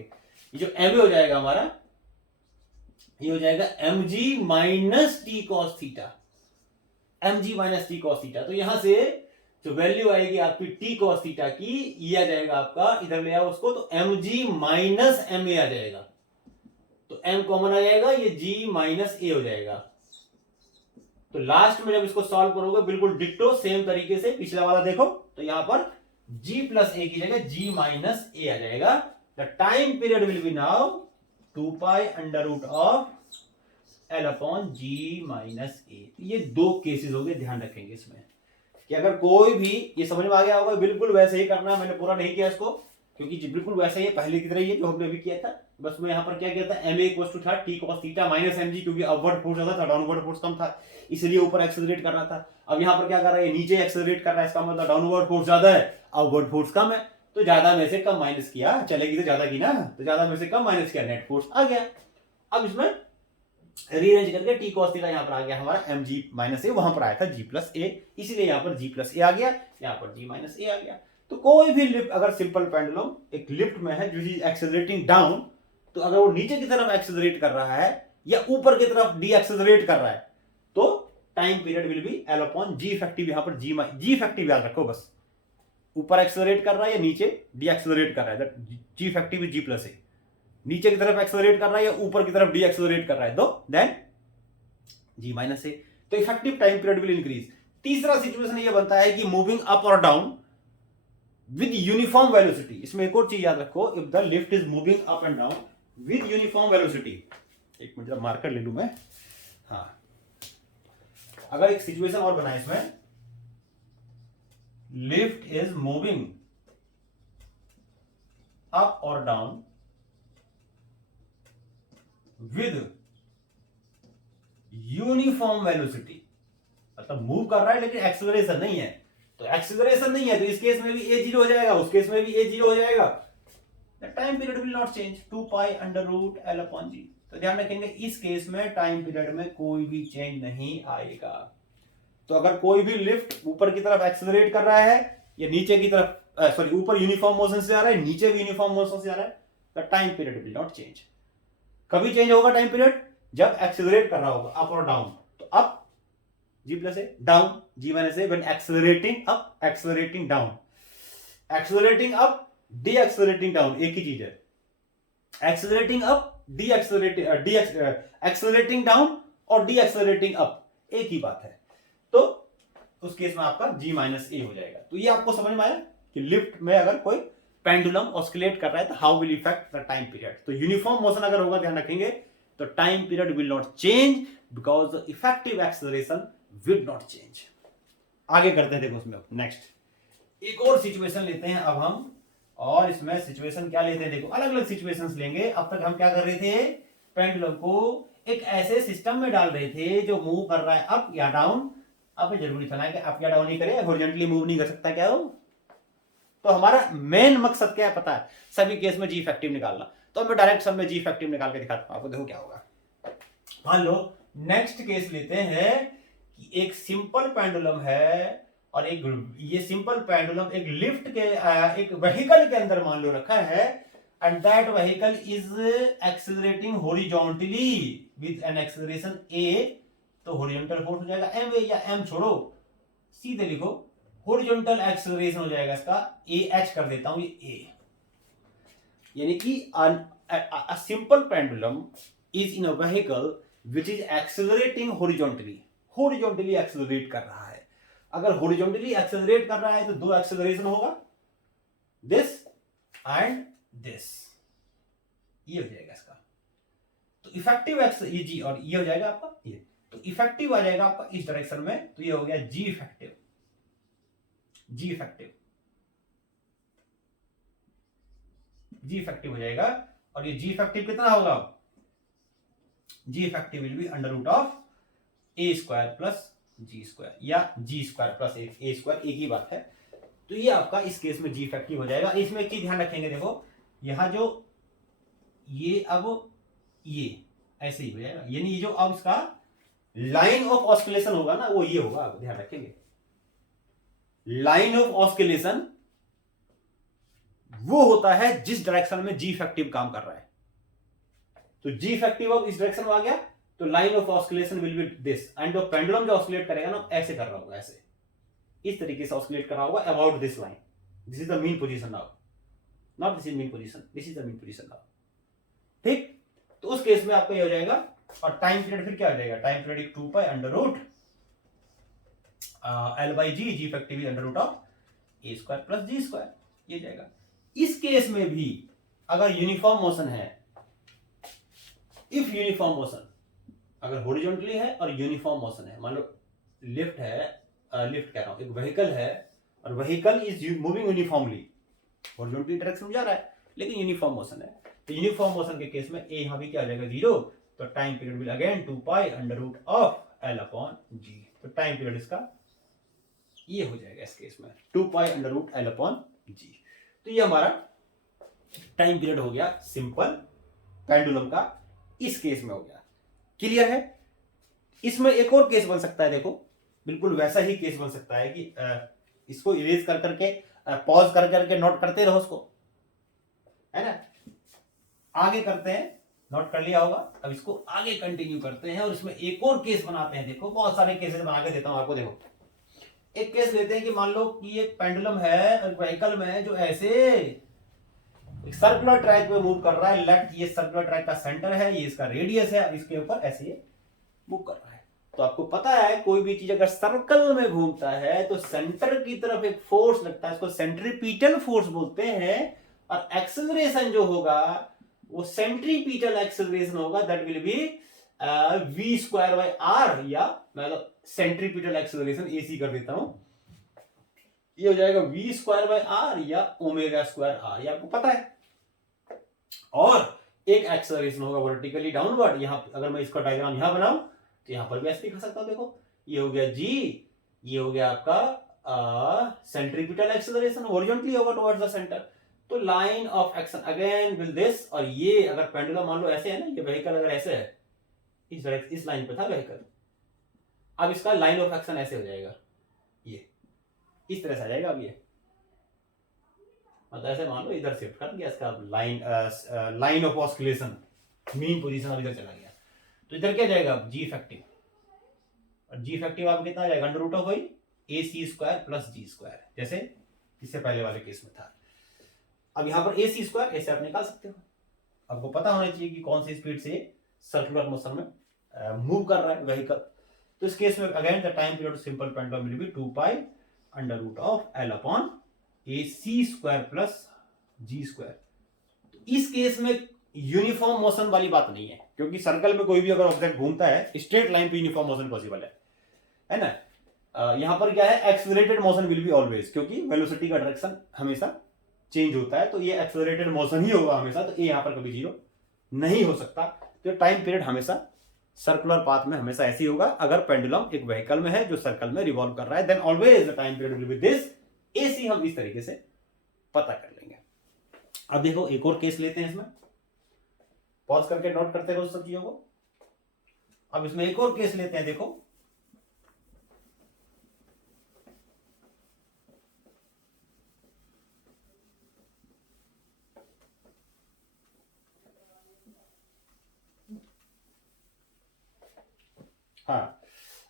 ये जो एम हो जाएगा हमारा, ये हो जाएगा M G minus T cos theta, M G minus T cos theta. तो यहां से जो वैल्यू आएगी आपकी टी कॉस थीटा की, ये आ जाएगा आपका, इधर ले आओ उसको, तो M G minus M A आ जाएगा, तो एम कॉमन आ जाएगा, ये जी माइनस ए हो जाएगा। तो लास्ट में जब इसको सॉल्व करोगे बिल्कुल डिट्टो सेम तरीके से पिछला वाला देखो, तो यहां पर g प्लस ए की जगह g माइनस ए आ जाएगा। The time period will be now 2 pi under root of L upon G minus A. ये दो केसेस हो गए, ध्यान रखेंगे इसमें कि अगर कोई भी, ये समझ में आ गया होगा, बिल्कुल वैसे ही करना है, मैंने पूरा नहीं किया इसको क्योंकि बिल्कुल वैसे ही पहले की तरह ही है जो हमने अभी किया था, बस मैं यहां पर क्या किया था, एम ए इक्वल टू था T cos theta minus M G, क्योंकि अपवर्ड फोर्स ज्यादा था, डाउनवर्ड फोर्स कम था, इसलिए ऊपर एक्सेलरेट कर रहा था। अब यहां पर क्या कर रहा है, नीचे एक्सेलरेट कर रहा है, इसका मतलब डाउनवर्ड फोर्स ज्यादा है, अपवर्ड फोर्स कम है, तो ज्यादा में से कम माइनस किया, चलेगी तो ज्यादा की ना, तो ज्यादा में से कम माइनस किया, नेट फोर्स आ गया। अब इसमें रीअरेंज करके टी कॉस थीटा यहां पर आ गया हमारा एम जी माइनस ए, वहां पर आया था जी प्लस ए, इसीलिए यहां पर जी प्लस ए आ गया, यहां पर जी माइनस ए आ गया। तो कोई भी लिफ्ट अगर सिंपल पेंडुलम एक लिफ्ट में है जो इज एक्सेलरेटिंग डाउन, तो अगर वो नीचे की तरफ एक्सेलरेट कर रहा है या ऊपर की तरफ डी एक्सेलरेट कर रहा है, तो time period will be L upon G effective, यहां पर जी इफेक्टिव याद रखो बस, ऊपर एक्सेलरेट कर रहा है या नीचे डी एक्सेलरेट कर रहा है, जी इफेक्टिव जी प्लस ए, नीचे की तरफ एक्सेलरेट कर रहा है या ऊपर की तरफ डी एक्सेलरेट कर रहा है, तो देन जी माइनस ए, तो effective time period will increase. तीसरा सिचुएशन ये बनता है कि मूविंग अप और डाउन विद यूनिफॉर्म वेलोसिटी। इसमें एक और चीज याद रखो, if the lift is moving up and down with uniform velocity, एक मिनट जरा मार्कर ले लूं मैं, हाँ, अगर एक सिचुएशन और बनाए इसमें, लिफ्ट इज मूविंग अप और डाउन विद यूनिफॉर्म वेलोसिटी, मतलब मूव कर रहा है लेकिन एक्सेलरेशन नहीं है, तो एक्सेलरेशन नहीं है तो इस केस में भी ए जीरो हो जाएगा, उस केस में भी ए जीरो हो जाएगा, the time period will not change, 2 pi under root L upon G. तो ध्यान रखेंगे इस केस में टाइम पीरियड में कोई भी चेंज नहीं आएगा। तो अगर कोई भी लिफ्ट ऊपर की तरफ एक्सेलरेट कर रहा है या नीचे की तरफ, सॉरी ऊपर यूनिफॉर्म मोशन से आ रहा है, नीचे भी यूनिफॉर्म मोशन से आ रहा है, the time period will not change. कभी चेंज होगा टाइम पीरियड जब एक्सेलरेट कर रहा होगा अप और डाउन, तो up G plus A, down G minus A, when accelerating up accelerating down, accelerating up decelerating down, एक ही चीज है। Accelerating up decelerating down और डी एक्सेलरेटिंग अप, एक ही बात है। तो उस केस में आपका जी माइनस ए हो जाएगा। तो ये आपको समझ में आया कि लिफ्ट में अगर कोई पेंडुलम ऑस्किलेट कर रहा है तो how will effect the time period. तो यूनिफॉर्म मोशन अगर होगा, ध्यान रखेंगे, तो time period will not change because the effective acceleration will not change. आगे करते हैं, देखो उसमें नेक्स्ट एक और सिचुएशन लेते हैं अब हम, और इसमें सिचुएशन क्या लेते हैं, देखो अलग अलग सिचुएशंस लेंगे। अब तक हम क्या कर रहे थे, पेंडुलम को एक ऐसे सिस्टम में डाल रहे थे जो मूव कर रहा है अप या डाउन। अब जरूरी था ना कि अप या डाउन ही करे, हॉरिजॉन्टली मूव नहीं कर सकता क्या हो। तो हमारा मेन मकसद क्या है पता है, सभी केस में जी इफेक्टिव निकालना। तो मैं डायरेक्ट सब में जी इफेक्टिव निकाल के दिखाता हूं आपको, देखो क्या होगा। मान लो नेक्स्ट केस लेते हैं कि एक सिंपल पेंडुलम है और एक ये सिंपल पेंडुलम एक लिफ्ट के एक व्हीकल के अंदर मान लो रखा है, and that vehicle is accelerating horizontally with an acceleration A. तो हॉरिजॉन्टल फोर्स हो जाएगा एम ए, या एम छोड़ो सीधे लिखो, हॉरिजॉन्टल एक्सेलरेशन हो जाएगा इसका ए एच कर देता हूं, ये ए। यानी कि a simple pendulum is in a vehicle which is accelerating horizontally accelerate कर रहा है। अगर हॉरिजॉन्टली एक्सेलरेट कर रहा है तो दो एक्सेलरेशन होगा, दिस एंड दिस, ये हो जाएगा इसका। तो इफेक्टिव ये जी और ये हो जाएगा आपका ये, तो इफेक्टिव आ जाएगा आपका इस डायरेक्शन में, तो ये हो गया G effective, G effective, G effective हो जाएगा। और ये जी इफेक्टिव कितना होगा, G effective will be under root of A square plus G square, या G square plus A square, एक ही बात है। तो ये आपका इस केस में जी इफेक्टिव हो जाएगा। इसमें एक चीज ध्यान रखेंगे, देखो यहां जो ये अब ये ऐसे ही हो जाएगा, यानी ये जो अब इसका लाइन ऑफ ऑस्किलेशन होगा ना, वो ये होगा, आप ध्यान रखेंगे। लाइन ऑफ ऑस्किलेशन वो होता है जिस डायरेक्शन में जी इफेक्टिव काम कर रहा है। तो जी इफेक्टिव अब इस डायरेक्शन में आ गया, तो line of oscillation will be this, and जो पेंडुलम जो ऑस्किलेट करेगा ना, ऐसे कर रहा होगा, ऐसे इस तरीके से ऑस्किलेट कर रहा होगा about this line. This is the mean position now, not this is mean position, this is the mean position now, ठीक। तो उस केस में आपका ये हो जाएगा, और टाइम पीरियड फिर क्या हो जाएगा, time period 2 pi under root L by G, G effective is under root of A square plus G square, ये जाएगा। इस केस में भी अगर यूनिफॉर्म मोशन है, इफ यूनिफॉर्म मोशन अगर हॉरिजॉन्टली है और यूनिफॉर्म मोशन है, मान लो लिफ्ट है, लिफ्ट कह रहा हूं, एक व्हीकल है और vehicle is moving uniformly, horizontally direction में जा रहा है लेकिन यूनिफॉर्म मोशन है, तो यूनिफॉर्म मोशन के केस में ए यहां भी क्या आ जाएगा, 0। तो time period will again 2 pi under root of L upon G. तो टाइम पीरियड इसका ये हो जाएगा इस केस में 2 pi under root L upon G. तो ये हमारा टाइम पीरियड हो गया सिंपल पेंडुलम का, इस केस में हो गया। क्लियर है। इसमें एक और केस बन सकता है, देखो बिल्कुल वैसा ही केस बन सकता है कि इसको इरेज कर करके पॉज कर करके नोट करते रहो उसको, है ना। आगे करते हैं, नोट कर लिया होगा, अब इसको आगे कंटिन्यू करते हैं और इसमें एक और केस बनाते हैं। देखो बहुत सारे केसेस बना के देता हूं आपको। देखो एक केस लेते हैं कि मान लो कि एक पेंडुलम है व्हीकल में जो ऐसे एक सर्कुलर ट्रैक पे मूव कर रहा है, लेफ्ट ये सर्कुलर ट्रैक का सेंटर है, ये इसका रेडियस है, इसके ऊपर ऐसे ये मूव कर रहा है। तो आपको पता है कोई भी चीज अगर सर्कल में घूमता है तो सेंटर की तरफ एक फोर्स लगता है, इसको सेंट्रीपिटल फोर्स बोलते हैं, और एक्सेलरेशन जो होगा वो सेंट्रीपिटल एक्सेलरेशन होगा, that will be v square by r, या मतलब सेंट्रीपिटल एक्सेलरेशन एसी कर देता हूं, ये हो जाएगा v स्क्वायर बाय r या ओमेगा स्क्वायर r, ये आपको पता है। और एक एक्सेलरेशन होगा वर्टिकली डाउनवर्ड, यहां अगर मैं इसका डायग्राम यहां बनाऊं तो यहां पर भी ऐसे दिखा सकता हूं। देखो ये हो गया g, ये हो गया आपका सेंट्रीपिटल एक्सेलरेशन, हॉरिजॉन्टली होगा टुवर्ड्स द सेंटर। तो line of action again will this, और ये अगर पेंडुलम मान लो ऐसे है ना, ये व्हीकल अगर ऐसे है, इस लाइन पे था व्हीकल, अब इसका लाइन ऑफ एक्शन ऐसे हो जाएगा, ये इस तरह से आ जाएगा। अब ये मतलब ऐसे मान लो इधर शिफ्ट कर दिया इसका line of oscillation, mean position अब इधर चला गया। तो इधर क्या जाएगा जी इफेक्टिव, और जी इफेक्टिव आपको कितना आ जाएगा अंडर रूट ऑफ वही ए C square plus G square, जैसे इससे पहले वाले केस में था। अब यहां पर ए सी स्क्वायर ऐसे आप निकाल सकते हो। आपको पता होना चाहिए कि कौन सी स्पीड से सर्कुलर मोशन में मूव कर रहा है व्हीकल। तो इस केस में again the time period simple pendulum will be 2 pi under root of L upon A C square plus G square. तो इस केस में यूनिफॉर्म मोशन वाली बात नहीं है, क्योंकि सर्कल में कोई भी अगर ऑब्जेक्ट घूमता है स्ट्रेट लाइन पे यूनिफॉर्म मोशन पॉसिबल है ना। यहां पर क्या है accelerated motion will be always, क्योंकि वेलोसिटी का डायरेक्शन हमेशा चेंज होता है, तो ये एक्सेलरेटेड मोशन ही होगा हमेशा, तो ये यहां पर कभी जीरो नहीं हो सकता। तो टाइम पीरियड हमेशा सर्कुलर पाथ में हमेशा ऐसे ही होगा। अगर पेंडुलम एक व्हीकल में है जो सर्कल में रिवॉल्व कर रहा है, then always the time period will be this. एसी हम इस तरीके से पता कर लेंगे। अब देखो एक और केस लेते हैं, इसमें पॉज करके नोट करते रहो सब चीजों को। अब इसमें एक और केस लेते हैं, देखो हाँ,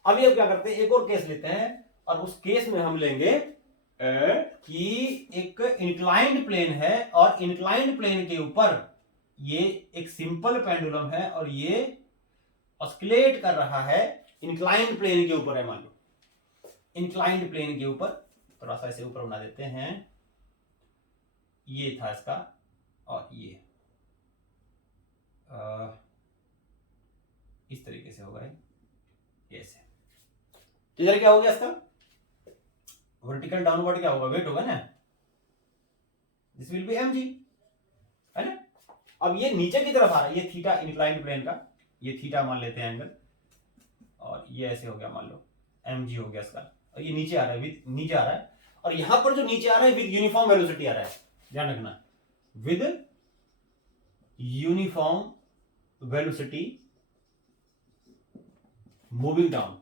अभी अब क्या करते हैं एक और केस लेते हैं, और उस केस में हम लेंगे कि एक इंक्लाइंड प्लेन है और इंक्लाइंड प्लेन के ऊपर ये एक सिंपल पेंडुलम है और ये ऑस्किलेट कर रहा है इंक्लाइंड प्लेन के ऊपर है। मान लो इंक्लाइंड प्लेन के ऊपर, थोड़ा सा इसे ऊपर बना देते हैं, ये था इसका और ये इस तरीके से होगा ऐसे। तो इधर क्या हो गया इसका वर्टिकल डाउनवर्ड क्या होगा वेट होगा ना, दिस विल बी mg है ना। अब ये नीचे की तरफ आ रहा है, ये थीटा इंक्लाइंड प्लेन का, ये थीटा मान लेते हैं एंगल, और ये ऐसे हो गया मान लो mg हो गया इसका, और ये नीचे आ रहा है विद नीचे आ रहा है, और यहां पर जो नीचे आ रहा है विद यूनिफॉर्म वेलोसिटी आ रहा है, ध्यान रखना with uniform velocity moving down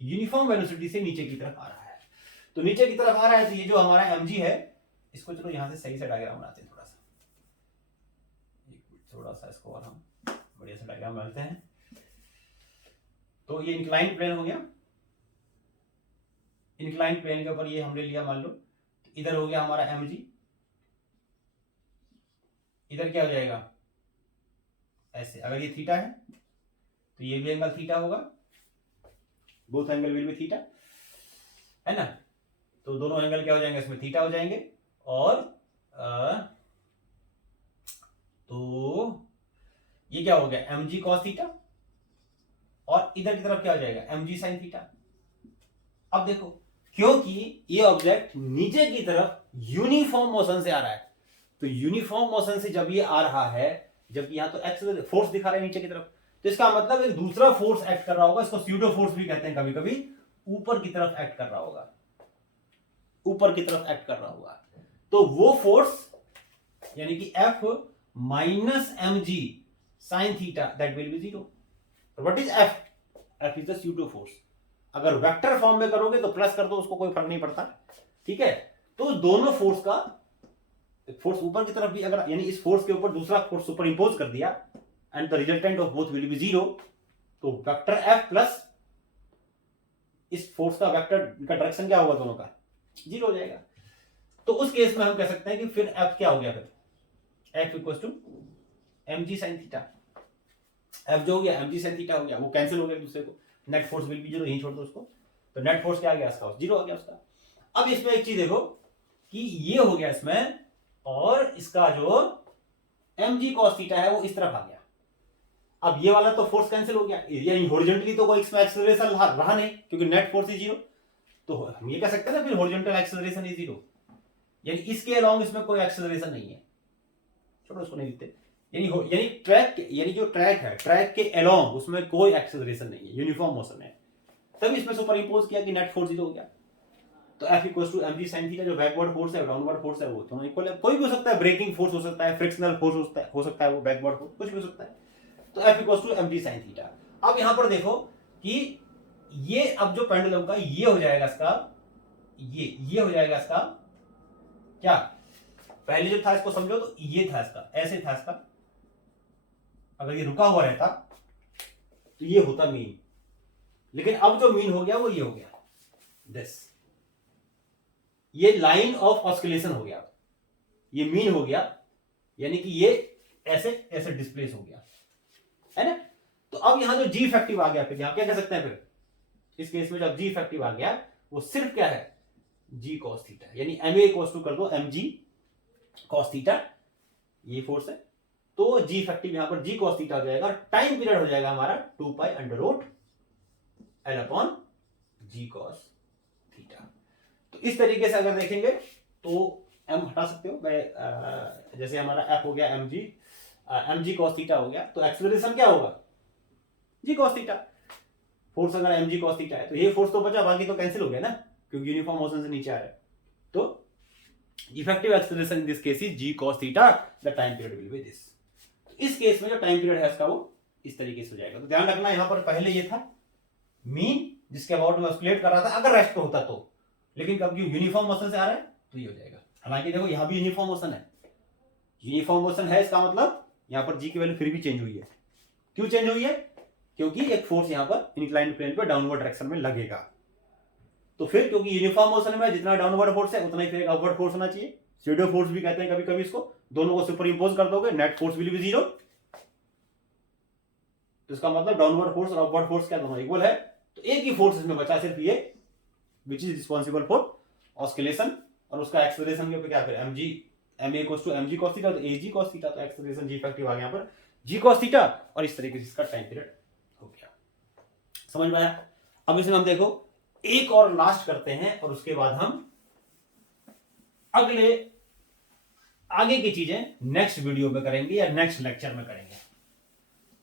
uniform velocity से नीचे की तरफ आ रहा है। तो नीचे की तरफ आ रहा है, तो ये जो हमारा mg है, इसको चलो यहां से सही से डायग्राम बनाते हैं, थोड़ा सा इसको और हम बढ़िया से डायग्राम बनाते हैं। तो ये इंक्लाइंड प्लेन हो गया, इंक्लाइंड प्लेन के ऊपर ये हमने लिया मान लो, इधर हो गया हमारा mg, इधर क्या हो जाएगा ऐसे, अगर ये थीटा है तो ये भी एंगल थीटा होगा, both angle will be theta है ना। तो दोनों एंगल क्या हो जाएंगे इसमें थीटा हो जाएंगे, और तो ये क्या हो गया mg cos थीटा, और इधर की तरफ क्या हो जाएगा mg sin थीटा। अब देखो क्योंकि ये ऑब्जेक्ट नीचे की तरफ यूनिफॉर्म मोशन से आ रहा है, तो यूनिफॉर्म मोशन से जब ये आ रहा है, जब यहां तो एक्स फोर्स दिखा रहा है नीचे की तरफ, तो इसका मतलब एक दूसरा फोर्स एक्ट कर रहा होगा, इसको स्यूडो फोर्स भी कहते हैं कभी कभी, ऊपर की तरफ एक्ट कर रहा होगा, ऊपर की तरफ एक्ट कर रहा होगा। तो वो फोर्स यानी कि F minus mg sine theta that will be zero. What is F? F is the pseudo force. अगर वेक्टर फॉर्म में करोगे तो प्लस कर दो, उसको कोई फर्क नहीं पड़ता, ठीक है। तो दोनों फोर्स का फोर्स ऊपर की तरफ भी अगर यानी इस फोर्स के ऊपर दूसरा फोर्स सुपर इंपोज कर दिया and the resultant of both will be zero, तो वेक्टर F प्लस इस फोर्स का वेक्टर का डायरेक्शन क्या होगा दोनों का जीरो हो जाएगा। तो उस केस में हम कह सकते हैं कि फिर F क्या हो गया, फिर F equal to mg sin theta. F जो हो गया mg sin थीटा हो गया, वो कैंसिल हो गया एक दूसरे को, net force will be zero, यहीं छोड़ दो उसको, तो नेट फोर्स क्या आ गया इसका जीरो आ गया उसका। अब इसमें एक चीज देखो कि ये हो गया इसमें, और इसका जो mg cos थीटा है वो इस तरफ आ गया। अब ये वाला तो फोर्स कैंसिल हो गया, यानी हॉरिजॉन्टली तो कोई इसमें एक्सेलरेशन रहा नहीं, क्योंकि नेट फोर्स इज जीरो, तो हम ये कह सकते हैं ना फिर हॉरिजॉन्टल एक्सेलरेशन इज जीरो, यानी इसके अलोंग इसमें कोई एक्सेलरेशन नहीं है, छोड़ो उसको नहीं लिखते, यानी ट्रैक, यानी जो ट्रैक है ट्रैक के अलोंग उसमें कोई एक्सेलरेशन नहीं है, यूनिफॉर्म मोशन है, तब इसमें सुपर इंपोज किया कि नेट फोर्स जीरो हो गया। तो F equals to mg sin theta, जो बैकवर्ड फोर्स है डाउनवर्ड फोर्स है वो दोनों इक्वल है, कोई भी हो सकता है, ब्रेकिंग फोर्स हो सकता है, फ्रिक्शनल फोर्स हो सकता है वो बैकवर्ड फोर्स कुछ भी हो सकता है। तो F equals to mg sin theta. अब यहां पर देखो कि ये अब जो पेंडुलम का ये हो जाएगा इसका, ये हो जाएगा इसका क्या, पहले जो था इसको समझो तो ये था इसका, ऐसे था इसका, अगर ये रुका हुआ रहता तो ये होता मीन, लेकिन अब जो मीन हो गया वो ये हो गया, दिस, ये लाइन ऑफ ऑस्किलेशन हो गया, ये मीन हो गया, यानी कि ये ऐसे ऐसे डिस्प्लेस हो गया, है ना। तो अब यहां जो जी इफेक्टिव आ गया, फिर यहां क्या कह सकते हैं, फिर इस केस में जब जी इफेक्टिव आ गया वो सिर्फ क्या है, जी कॉस थीटा, यानी एम ए इक्वल्स टू कर दो एम जी कॉस थीटा, ये फोर्स है, तो जी इफेक्टिव यहां पर जी कॉस थीटा हो जाएगा, और टाइम पीरियड हो जाएगा हमारा 2 pi under root L upon G cos theta. तो इस तरीके से अगर देखेंगे तो एम हटा सकते हो, मैं जैसे हमारा एफ हो गया एम जी कॉस थीटा हो गया, तो एक्सेलरेशन क्या होगा, जी कॉस थीटा, फोर्स अगर एम जी कॉस थीटा है तो ये फोर्स तो बचा, बाकी तो कैंसिल हो गया ना, क्योंकि यूनिफॉर्म मोशन से नीचे आ रहा है। तो effective acceleration in this case is G cos theta, the time period will be this. इस केस में जो टाइम पीरियड है इसका वो इस तरीके से हो जाएगा। तो ध्यान रखना, यहां पर पहले ये था मीन जिसके अबाउट में ऑस्किलेट कर रहा था, अगर रेस्ट पे होता तो, लेकिन कब क्यों यूनिफॉर्म मोशन से आ रहा है तो ये हो जाएगा। हालांकि देखो यहां भी यूनिफॉर्म मोशन है, यूनिफॉर्म मोशन है, इसका मतलब यहां पर जी की वैल्यू फिर भी चेंज हुई है। क्यों चेंज हुई है, क्योंकि एक फोर्स यहां पर इंक्लाइंड प्लेन पे डाउनवर्ड डायरेक्शन में लगेगा, तो फिर क्योंकि यूनिफॉर्म मोशन में जितना डाउनवर्ड फोर्स है उतना ही फिर एक अपवर्ड फोर्स होना चाहिए, स्यूडो फोर्स भी कहते हैं कभी कभी इसको, दोनों को सुपर इंपोज कर दोगे net force will be zero, तो इसका मतलब डाउनवर्ड फोर्स और अपवर्ड फोर्स क्या दोनों इक्वल है, तो एक ही फोर्स इसमें बचा सिर्फ ये, which is responsible for oscillation, और उसका एक्सेलरेशन के ऊपर क्या, फिर M G M A equals to M G cos theta, तो ए जी कॉस थीटा, तो एक्सेलरेशन जी इफेक्टिव आ गया यहाँ पर जी कॉस थीटा, और इस तरीके से इसका टाइम पीरियड हो गया। समझ में आया। अब इसमें हम देखो एक और लास्ट करते हैं, और उसके बाद हम अगले आगे की चीजें नेक्स्ट वीडियो में करेंगे या नेक्स्ट लेक्चर में करेंगे।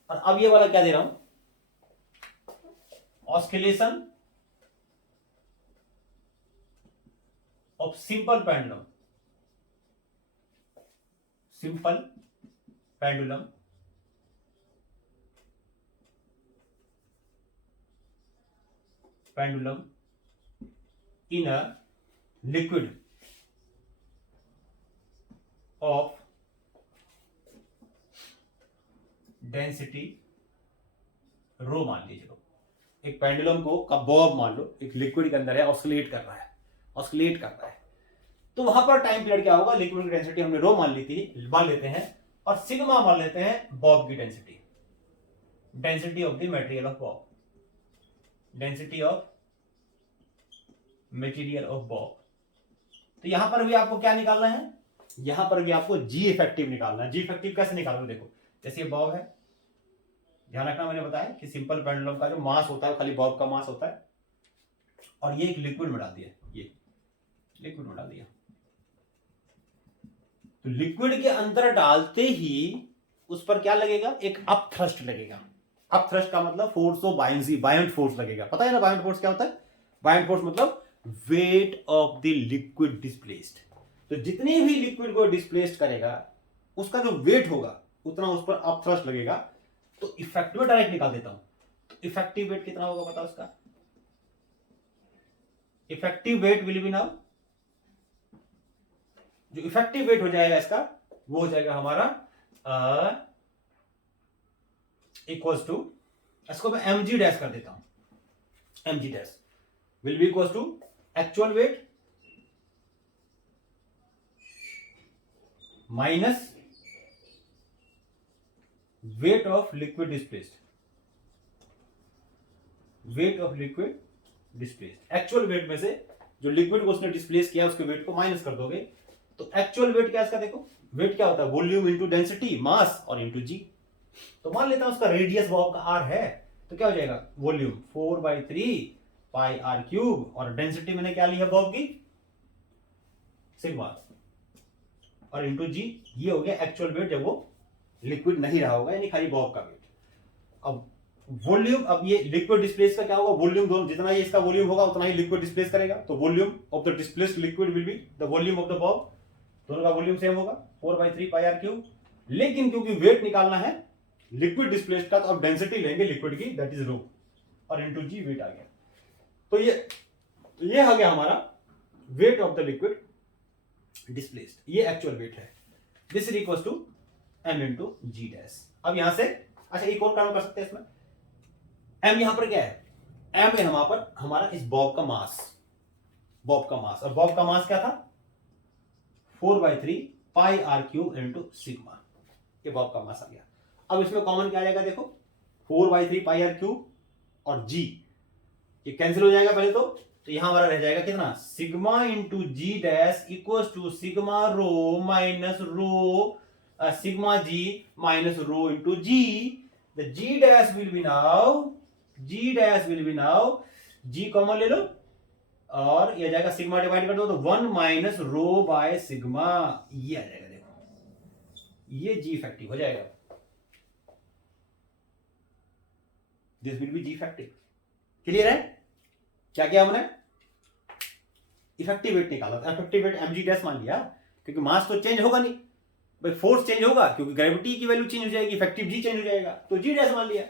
और अब ये वाला क्या दे रहा हूं, oscillation of simple pendulum, simple pendulum pendulum in a liquid of density rho मान लीजिए, एक पेंडुलम को का बॉब मान लो एक लिक्विड के अंदर है, ऑस्किलेट कर रहा है, ऑस्किलेट कर रहा है, तो वहां पर टाइम पीरियड क्या होगा, लिक्विड की डेंसिटी हमने रो मान लेते हैं, और सिग्मा मान लेते हैं बॉब की density, density of the material of Bob, density of material of Bob. तो यहां पर भी आपको क्या निकालना है, यहां पर भी आपको जी इफेक्टिव निकालना है। जी इफेक्टिव कैसे निकालोगे, देखो जैसे ये बॉब है, ध्यान रखना मैंने बताया कि सिंपल पेंडुलम का जो मास होता है खाली बॉब का मास होता है, और ये एक लिक्विड में डाल दिया, ये लिक्विड में डाल दिया, तो लिक्विड के अंदर डालते ही उस पर क्या लगेगा, एक अप थ्रस्ट लगेगा। अप थ्रस्ट का मतलब force of buoyancy, buoyant force लगेगा। पता है ना बायंट फोर्स क्या होता है, बायंट फोर्स मतलब wait of the liquid displaced, तो जितनी भी लिक्विड को डिस्प्लेस्ड करेगा उसका जो वेट होगा उतना उस पर अप थ्रस्ट लगेगा। तो इफेक्टिव डायरेक्ट निकाल देता हूं, तो इफेक्टिव वेट कितना होगा बताओ उसका, effective weight will be now, जो इफेक्टिव वेट हो जाएगा इसका वो हो जाएगा हमारा इक्वल्स टू, इसको मैं एम जी डैश कर देता हूं, M G dash will be equals to actual weight minus weight of liquid displaced, weight of liquid displaced. Actual weight में से जो लिक्विड को उसने डिस्प्लेस किया उसके वेट को माइनस कर दोगे, तो एक्चुअल वेट क्या इसका, देखो वेट क्या होता है, वॉल्यूम इंटू डेंसिटी मास और इंटू जी। तो मान लेता हूं उसका रेडियस बॉब का आर है, तो क्या हो जाएगा वॉल्यूम 4/3 पाई आर क्यूब, और डेंसिटी मैंने क्या ली है बॉब की सिग्मा, और इंटू जी, ये हो गया एक्चुअल वेट जब वो लिक्विड नहीं रहा होगा, यानी खाली बॉब का वेट। अब वॉल्यूम, अब ये लिक्विड डिस्प्लेस का क्या होगा, वॉल्यूम दोनों जितना ही इसका वॉल्यूम होगा उतना ही लिक्विड डिस्प्लेस करेगा, तो volume of the displaced liquid will be the volume of the Bob, दोनों का वॉल्यूम सेम होगा 4/3 पाई आर क्यूब। लेकिन क्योंकि वेट निकालना है लिक्विड डिस्प्लेस्ड का, तो अब डेंसिटी लेंगे लिक्विड की, दैट इज रो, और इंटू जी वेट आ गया। तो ये आ गया हमारा weight of the liquid displaced, ये एक्चुअल वेट है। This is equal to m into G dash. अब यहां से अच्छा एक और काम कर सकते हैं इसमें, m यहां पर क्या है, m है वहां पर हमारा इस बॉब का मास, बॉब का मास, और बॉब का मास क्या था 4/3 pi R cube into sigma, ये बॉब का मास आ गया। अब इसमें कॉमन क्या आ जाएगा देखो 4/3 पाई आर क्यूब और g, ये कैंसिल हो जाएगा पहले तो यहां हमारा रह जाएगा कितना sigma into G dash equal to sigma rho minus rho sigma G minus rho into G. The G dash will be now, G dash will be now, G common ले लो और ये जाएगा सिग्मा डिवाइड कर दो तो 1 माइनस रो बाय सिग्मा, ये आ जाएगा देखो, ये जी इफेक्टिव हो जाएगा। This will be G effective. Clear है? क्या किया हमने, इफेक्टिव वेट निकाला, इफेक्टिव वेट mg डैश मान लिया, क्योंकि मास तो चेंज होगा नहीं भाई, फोर्स चेंज होगा क्योंकि ग्रेविटी की वैल्यू चेंज हो जाएगी, इफेक्टिव जी चेंज हो जाएगा, तो जी डैश मान लिया।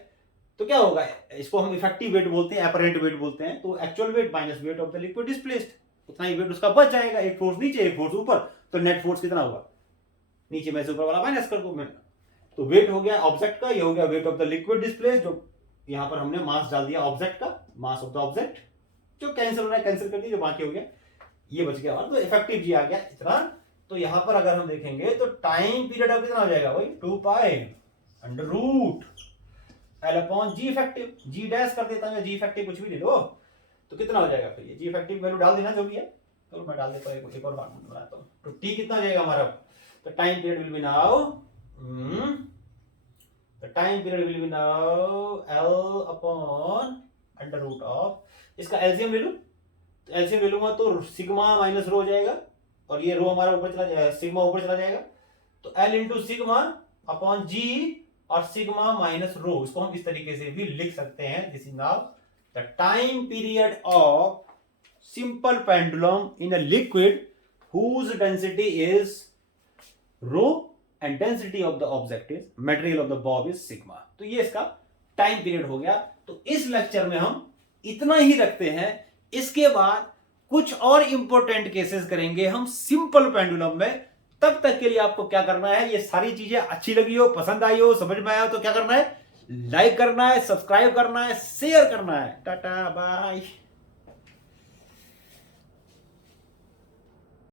तो क्या होगा, इसको हम इफेक्टिव वेट बोलते हैं, अपरेंट वेट बोलते हैं, तो actual weight minus weight of the liquid displaced, उतना ही वेट उसका बच जाएगा। एक फोर्स नीचे एक फोर्स ऊपर, तो नेट फोर्स कितना होगा, नीचे में से ऊपर वाला माइनस कर दो मैं, तो वेट हो गया ऑब्जेक्ट का, ये हो गया wait of the liquid displaced, जो यहां पर हमने मास डाल दिया ऑब्जेक्ट का, मास ऑफ द ऑब्जेक्ट, जो कैंसिल हो रहा है कैंसिल कर दिया, जो बाकी हो गया ये बच गया, तो इफेक्टिव जी आ गया इतना। तो यहां पर अगर हम देखेंगे तो टाइम पीरियड अब कितना हो जाएगा भाई 2 pi under root L upon G effective, G dash कर देता हूं, जी इफेक्टिव कुछ भी ले लो, तो कितना हो जाएगा, फिर ये जी इफेक्टिव वैल्यू डाल देना जो भी है, तो मैं डाल देता हूं, एक और बार बनाता हूं, तो टी कितना हो जाएगा हमारा, तो time period will be now the time period will be now L upon under root of, इसका एलसीएम ले लो, तो एलसीएम ले लूंगा तो सिग्मा माइनस रो हो जाएगा, और ये रो हमारा ऊपर चला जाएगा, सिग्मा ऊपर चला जाएगा, तो एल इंटू सिग्मा अपॉन जी और सिग्मा माइनस रो, इसको हम इस तरीके से भी लिख सकते हैं। This is now the time period of simple pendulum in a liquid whose density is rho and density of the object is material of the bob is sigma। तो ये इसका टाइम पीरियड हो गया। तो इस लेक्चर में हम इतना ही रखते हैं, इसके बाद कुछ और इंपॉर्टेंट केसेस करेंगे हम सिंपल पेंडुलम में। तब तक के लिए आपको क्या करना है, ये सारी चीजें अच्छी लगी हो, पसंद आई हो, समझ में आया हो तो क्या करना है, लाइक करना है, सब्सक्राइब करना है, शेयर करना है। Tata bye.